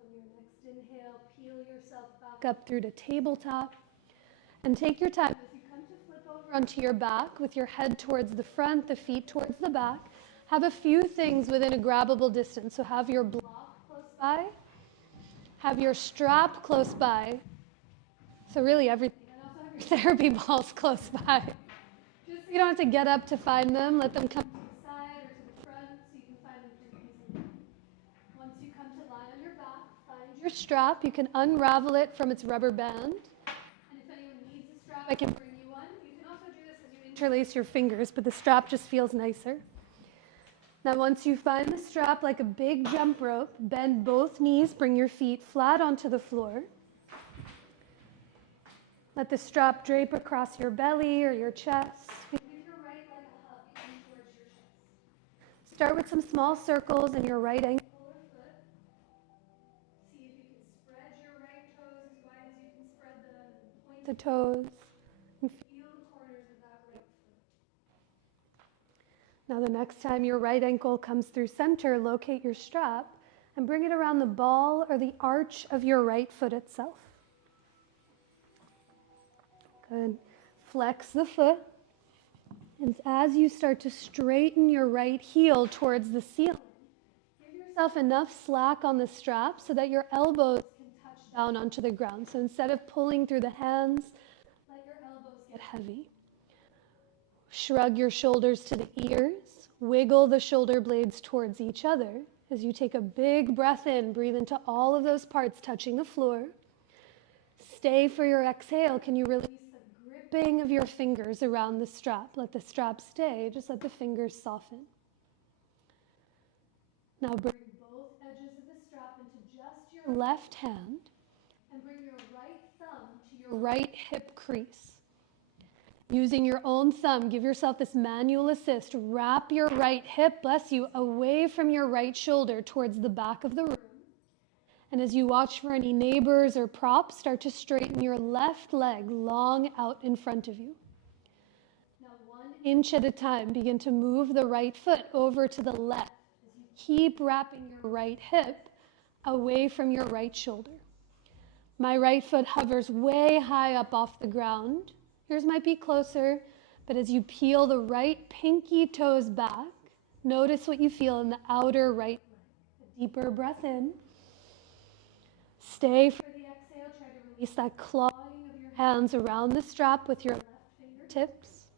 On your next inhale, peel yourself back up through to tabletop. And take your time as you come to flip over onto your back with your head towards the front, the feet towards the back. Have a few things within a grabbable distance. So have your block close by. Have your strap close by. So really everything. And also have your therapy balls close by. Just so you don't have to get up to find them. Let them come to the side or to the front so you can find them pretty easily. Once you come to lie on your back, find your strap. You can unravel it from its rubber band. I can bring you one. You can also do this as you interlace your fingers, but the strap just feels nicer. Now once you find the strap like a big jump rope, bend both knees, bring your feet flat onto the floor. Let the strap drape across your belly or your chest. Give your right leg a hug in towards your chest. Start with some small circles in your right ankle or foot. See if you can spread your right toes as wide as you can spread them and point the toes. And feel the corners of that right foot. Now the next time your right ankle comes through center, locate your strap and bring it around the ball or the arch of your right foot itself. Good. Flex the foot. And as you start to straighten your right heel towards the ceiling, give yourself enough slack on the strap so that your elbows can touch down onto the ground. So instead of pulling through the hands, get heavy. Shrug your shoulders to the ears. Wiggle the shoulder blades towards each other. As you take a big breath in, breathe into all of those parts touching the floor. Stay for your exhale. Can you release the gripping of your fingers around the strap? Let the strap stay. Just let the fingers soften. Now bring both edges of the strap into just your left hand and bring your right thumb to your right hip crease. Using your own thumb, give yourself this manual assist. Wrap your right hip, bless you, away from your right shoulder towards the back of the room. And as you watch for any neighbors or props, start to straighten your left leg long out in front of you. Now 1 inch at a time, begin to move the right foot over to the left. As you keep wrapping your right hip away from your right shoulder. My right foot hovers way high up off the ground. Yours might be closer, but as you peel the right pinky toes back, notice what you feel in the outer right leg. A deeper breath in. Stay for the exhale. Try to release that clawing of your hands around the strap with your left fingertips.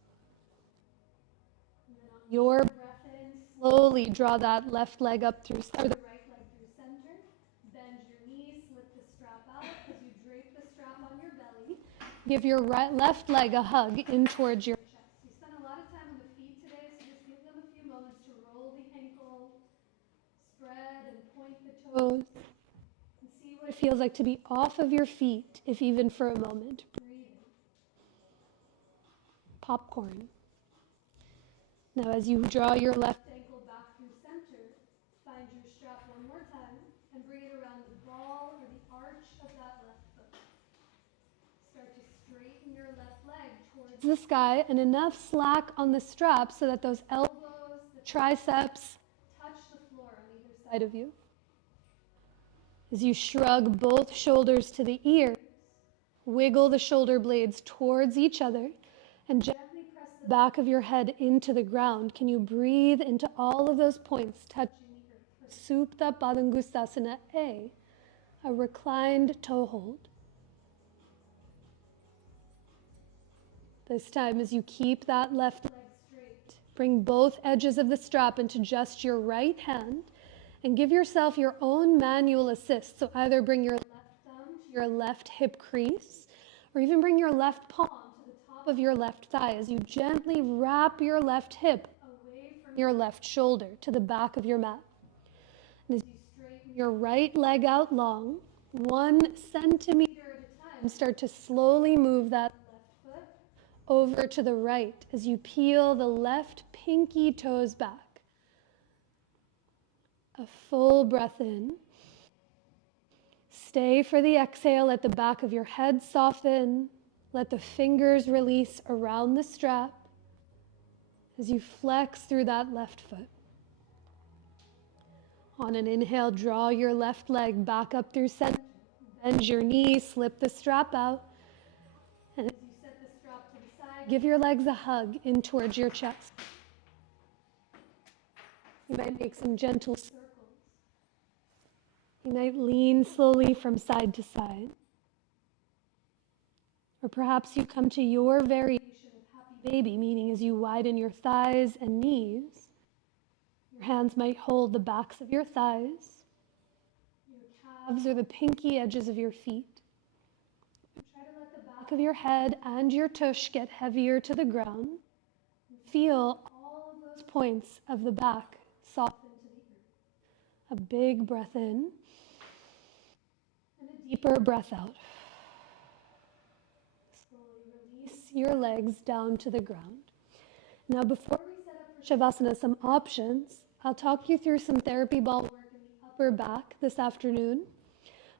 And then on your breath in, slowly draw that left leg up through, or the right leg through center. Bend Give your left leg a hug in towards your chest. You spent a lot of time on the feet today, so just give them a few moments to roll the ankle, spread and point the toes, and see what it feels like to be off of your feet, if even for a moment. Breathing. Popcorn. Now, as you draw your left ankle back through center, find your strap one more time and bring it around the ball or the arch of that left foot. Start to straighten your left leg towards the sky and enough slack on the strap so that those elbows, the triceps, touch the floor on either side of you. As you shrug both shoulders to the ears, wiggle the shoulder blades towards each other and gently press the back of your head into the ground. Can you breathe into all of those points touching the earth? Supta Padangustasana A, a reclined toe hold. This time, as you keep that left leg straight, bring both edges of the strap into just your right hand and give yourself your own manual assist. So either bring your left thumb to your left hip crease or even bring your left palm to the top of your left thigh as you gently wrap your left hip away from your left shoulder to the back of your mat. And as you straighten your right leg out long, 1 centimeter at a time, start to slowly move that left foot over to the right as you peel the left pinky toes back. A full breath in. Stay for the exhale. Let the back of your head soften. Let the fingers release around the strap as you flex through that left foot. On an inhale, draw your left leg back up through center. Bend your knees, slip the strap out. And as you set the strap to the side, give your legs a hug in towards your chest. You might make some gentle circles. You might lean slowly from side to side. Or perhaps you come to your variation of happy baby, meaning as you widen your thighs and knees, your hands might hold the backs of your thighs, your calves or the pinky edges of your feet. Try to let the back of your head and your tush get heavier to the ground. Feel all of those points of the back soften to the earth. A big breath in and a deeper breath out. Slowly release your legs down to the ground. Now, before we set up for Shavasana, some options. I'll talk you through some therapy ball work in the upper back this afternoon.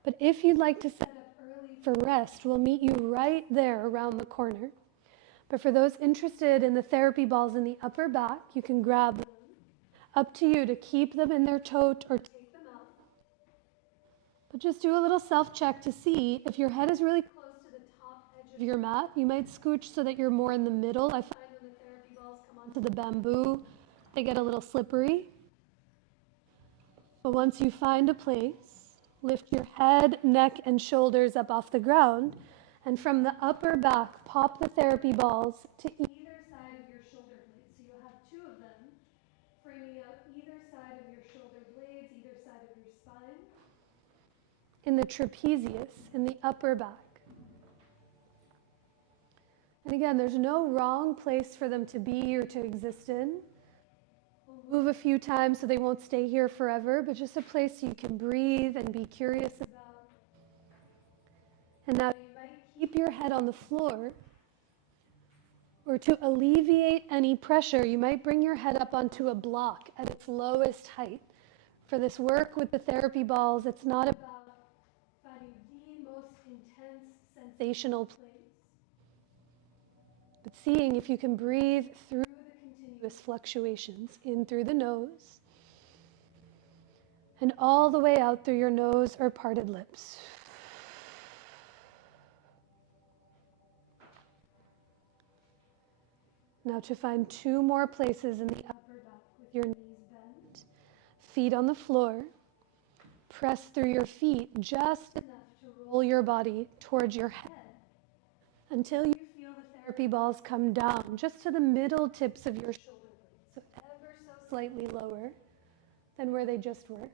But if you'd like to set up early for rest, we'll meet you right there around the corner. But for those interested in the therapy balls in the upper back, you can grab them. Up to you to keep them in their tote or take them out. But just do a little self-check to see if your head is really close to the top edge of your mat. You might scooch so that you're more in the middle. I find when the therapy balls come onto the bamboo, they get a little slippery. But once you find a place, lift your head, neck, and shoulders up off the ground. And from the upper back, pop the therapy balls to either side of your shoulder blades. So you'll have 2 of them framing out either side of your shoulder blades, either side of your spine. In the trapezius, in the upper back. And again, there's no wrong place for them to be or to exist in. We'll move a few times so they won't stay here forever, but just a place you can breathe and be curious about. And now you might keep your head on the floor, or to alleviate any pressure, you might bring your head up onto a block at its lowest height. For this work with the therapy balls, it's not about finding the most intense sensational place, but seeing if you can breathe through the continuous fluctuations, in through the nose, and all the way out through your nose or parted lips. Now to find 2 more places in the upper back with your knees bent, feet on the floor, press through your feet just enough to roll your body towards your head until you feel the therapy balls come down just to the middle tips of your shoulder blades, so ever so slightly lower than where they just were.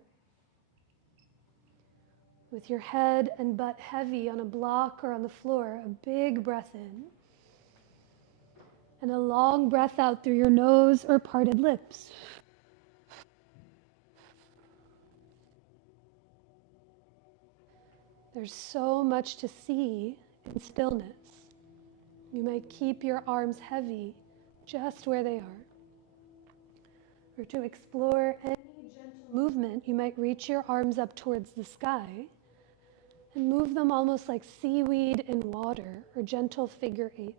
With your head and butt heavy on a block or on the floor, a big breath in. And a long breath out through your nose or parted lips. There's so much to see in stillness. You might keep your arms heavy just where they are. Or to explore any gentle movement, you might reach your arms up towards the sky and move them almost like seaweed in water or gentle figure eights.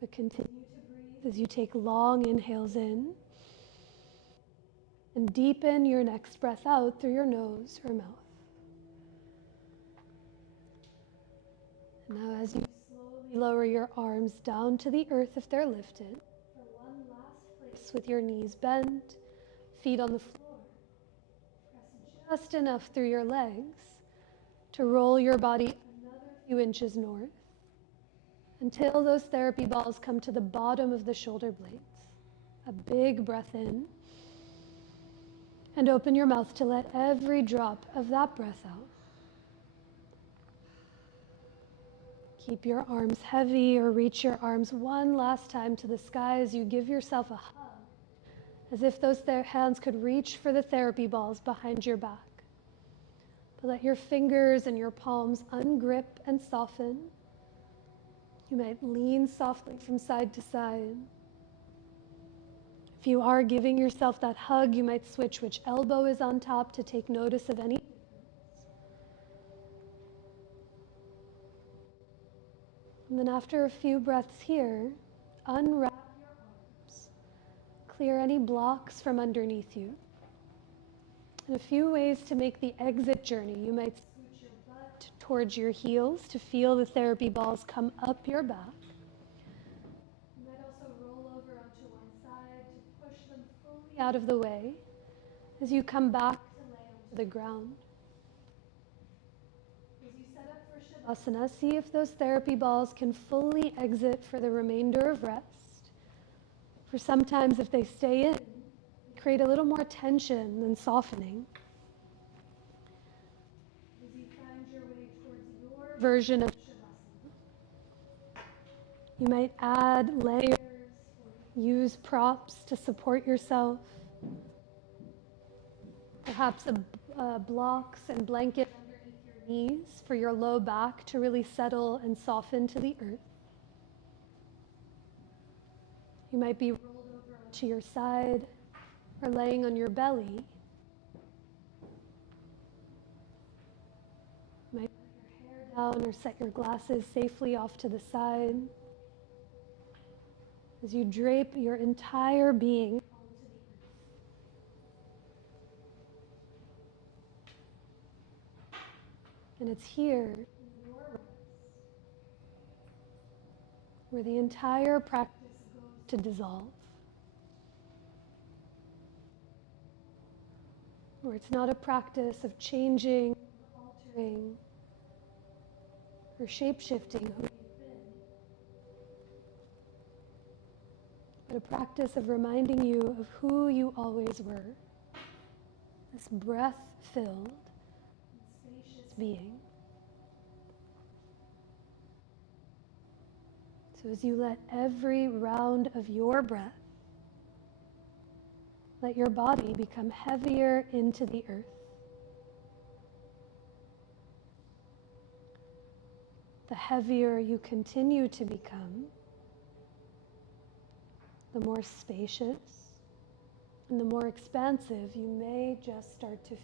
But continue to breathe as you take long inhales in and deepen your next breath out through your nose or mouth. And now as you slowly lower your arms down to the earth if they're lifted, for one last place with your knees bent, feet on the floor. Press just enough through your legs to roll your body another few inches north until those therapy balls come to the bottom of the shoulder blades. A big breath in. And open your mouth to let every drop of that breath out. Keep your arms heavy or reach your arms one last time to the sky as you give yourself a hug, as if those hands could reach for the therapy balls behind your back. But let your fingers and your palms ungrip and soften. You might lean softly from side to side. If you are giving yourself that hug, you might switch which elbow is on top to take notice of any difference. And then after a few breaths here, unwrap your arms. Clear any blocks from underneath you. And a few ways to make the exit journey. You might scooch your butt towards your heels to feel the therapy balls come up your back. Out of the way as you come back to lay onto the ground. As you set up for Shavasana, see if those therapy balls can fully exit for the remainder of rest. For sometimes if they stay in, they create a little more tension than softening. As you find your way towards your version of Shavasana, you might add layers, use props to support yourself. Perhaps blocks and blanket underneath your knees for your low back to really settle and soften to the earth. You might be rolled over onto your side or laying on your belly. You might put your hair down or set your glasses safely off to the side. As you drape your entire being onto the earth. And it's here, in your rest, where the entire practice goes to dissolve. Where it's not a practice of changing, altering, or shape-shifting who you've been. But a practice of reminding you of who you always were. This breath-filled and spacious being. So as you let every round of your breath, let your body become heavier into the earth. The heavier you continue to become, the more spacious and the more expansive you may just start to feel.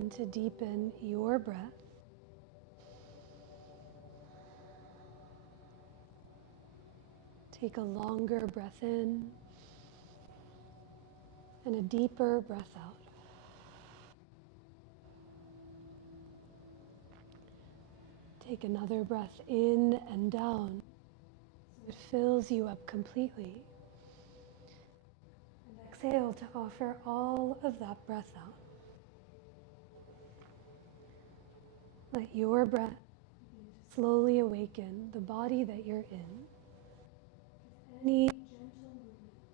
begin to deepen your breath. Take a longer breath in and a deeper breath out. Take another breath in and down so it fills you up completely. And exhale to offer all of that breath out. Let your breath slowly awaken the body that you're in. Any gentle movement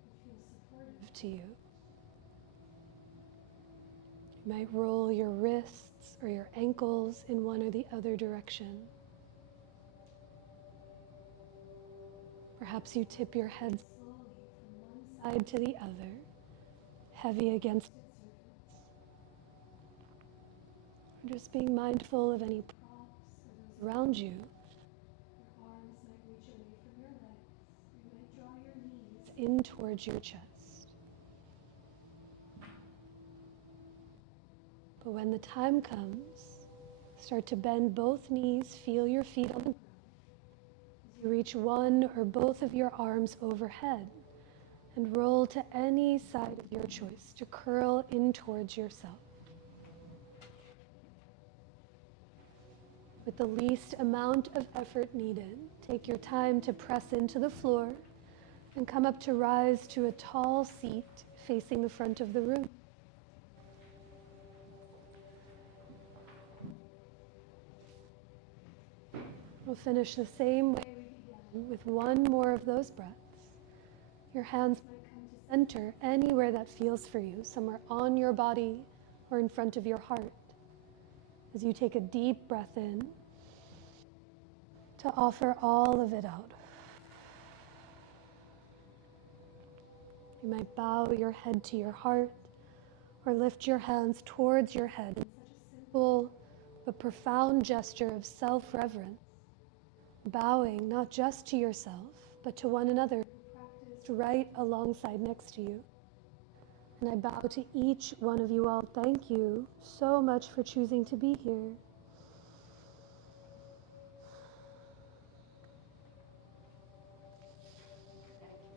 that feels supportive to you. You might roll your wrists or your ankles in one or the other direction. Perhaps you tip your head slowly from one side to the other, heavy against its surface. Or just being mindful of any props or those around you. Your arms might reach away from your legs. You might draw your knees in towards your chest. But when the time comes, start to bend both knees, feel your feet on the ground. As you reach one or both of your arms overhead and roll to any side of your choice to curl in towards yourself. With the least amount of effort needed, take your time to press into the floor and come up to rise to a tall seat facing the front of the room. We'll finish the same way we began with one more of those breaths. Your hands might come to center anywhere that feels for you, somewhere on your body or in front of your heart. As you take a deep breath in to offer all of it out. You might bow your head to your heart or lift your hands towards your head in such a simple but profound gesture of self-reverence. Bowing not just to yourself, but to one another practiced right alongside next to you. And I bow to each one of you all. Thank you so much for choosing to be here.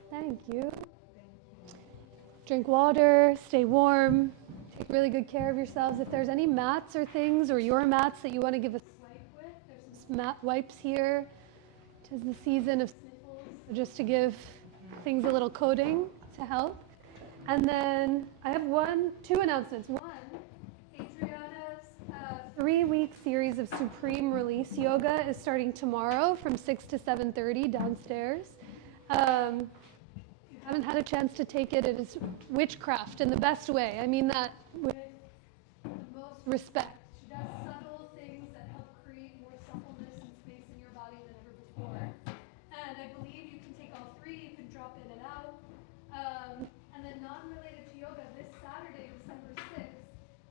Thank you. Drink water, stay warm, take really good care of yourselves. If there's any mats or things, or your mats that you want to give a swipe with, there's some mat wipes here. 'Tis the season of sniffles, so just to give things a little coating to help. And then I have two announcements. One, Adriana's 3-week series of Supreme Release Yoga is starting tomorrow from 6 to 7:30 downstairs. If you haven't had a chance to take it, it is witchcraft in the best way. I mean that with the most respect. She does subtle things that help create more suppleness and space in your body than ever before. And I believe you can take all 3, you can drop in and out. And then non-related to yoga, this Saturday, December 6th,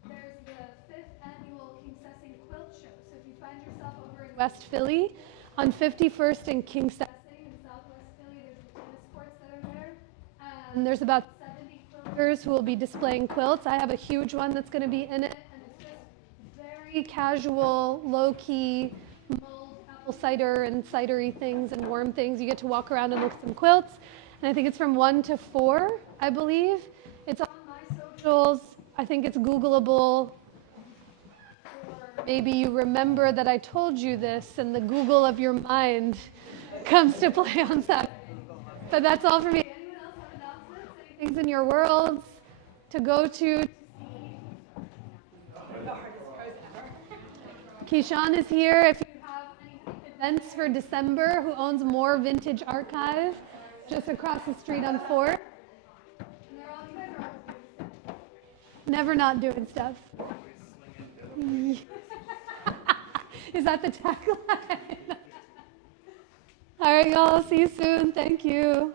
there's the 5th annual King Sessing Quilt Show. So if you find yourself over in West Philly, on 51st and King Sessing in Southwest Philly, there's the tennis courts that are there. And there's about 70 quilters who will be displaying quilts. I have a huge one that's going to be in it. And it's just very casual, low-key, mulled apple cider and cidery things and warm things. You get to walk around and look at some quilts. And I think it's from 1 to 4, I believe. It's on my socials. I think it's Googleable. Or maybe you remember that I told you this and the Google of your mind comes to play on Saturday. But that's all for me. Anyone else have announcements? Any things in your worlds to go to? Keyshawn is here. If you have any events for December, who owns More Vintage Archive, just across the street on 4th. And they're all, you guys are always never not doing stuff. Is that the tagline? All right, y'all. See you soon. Thank you.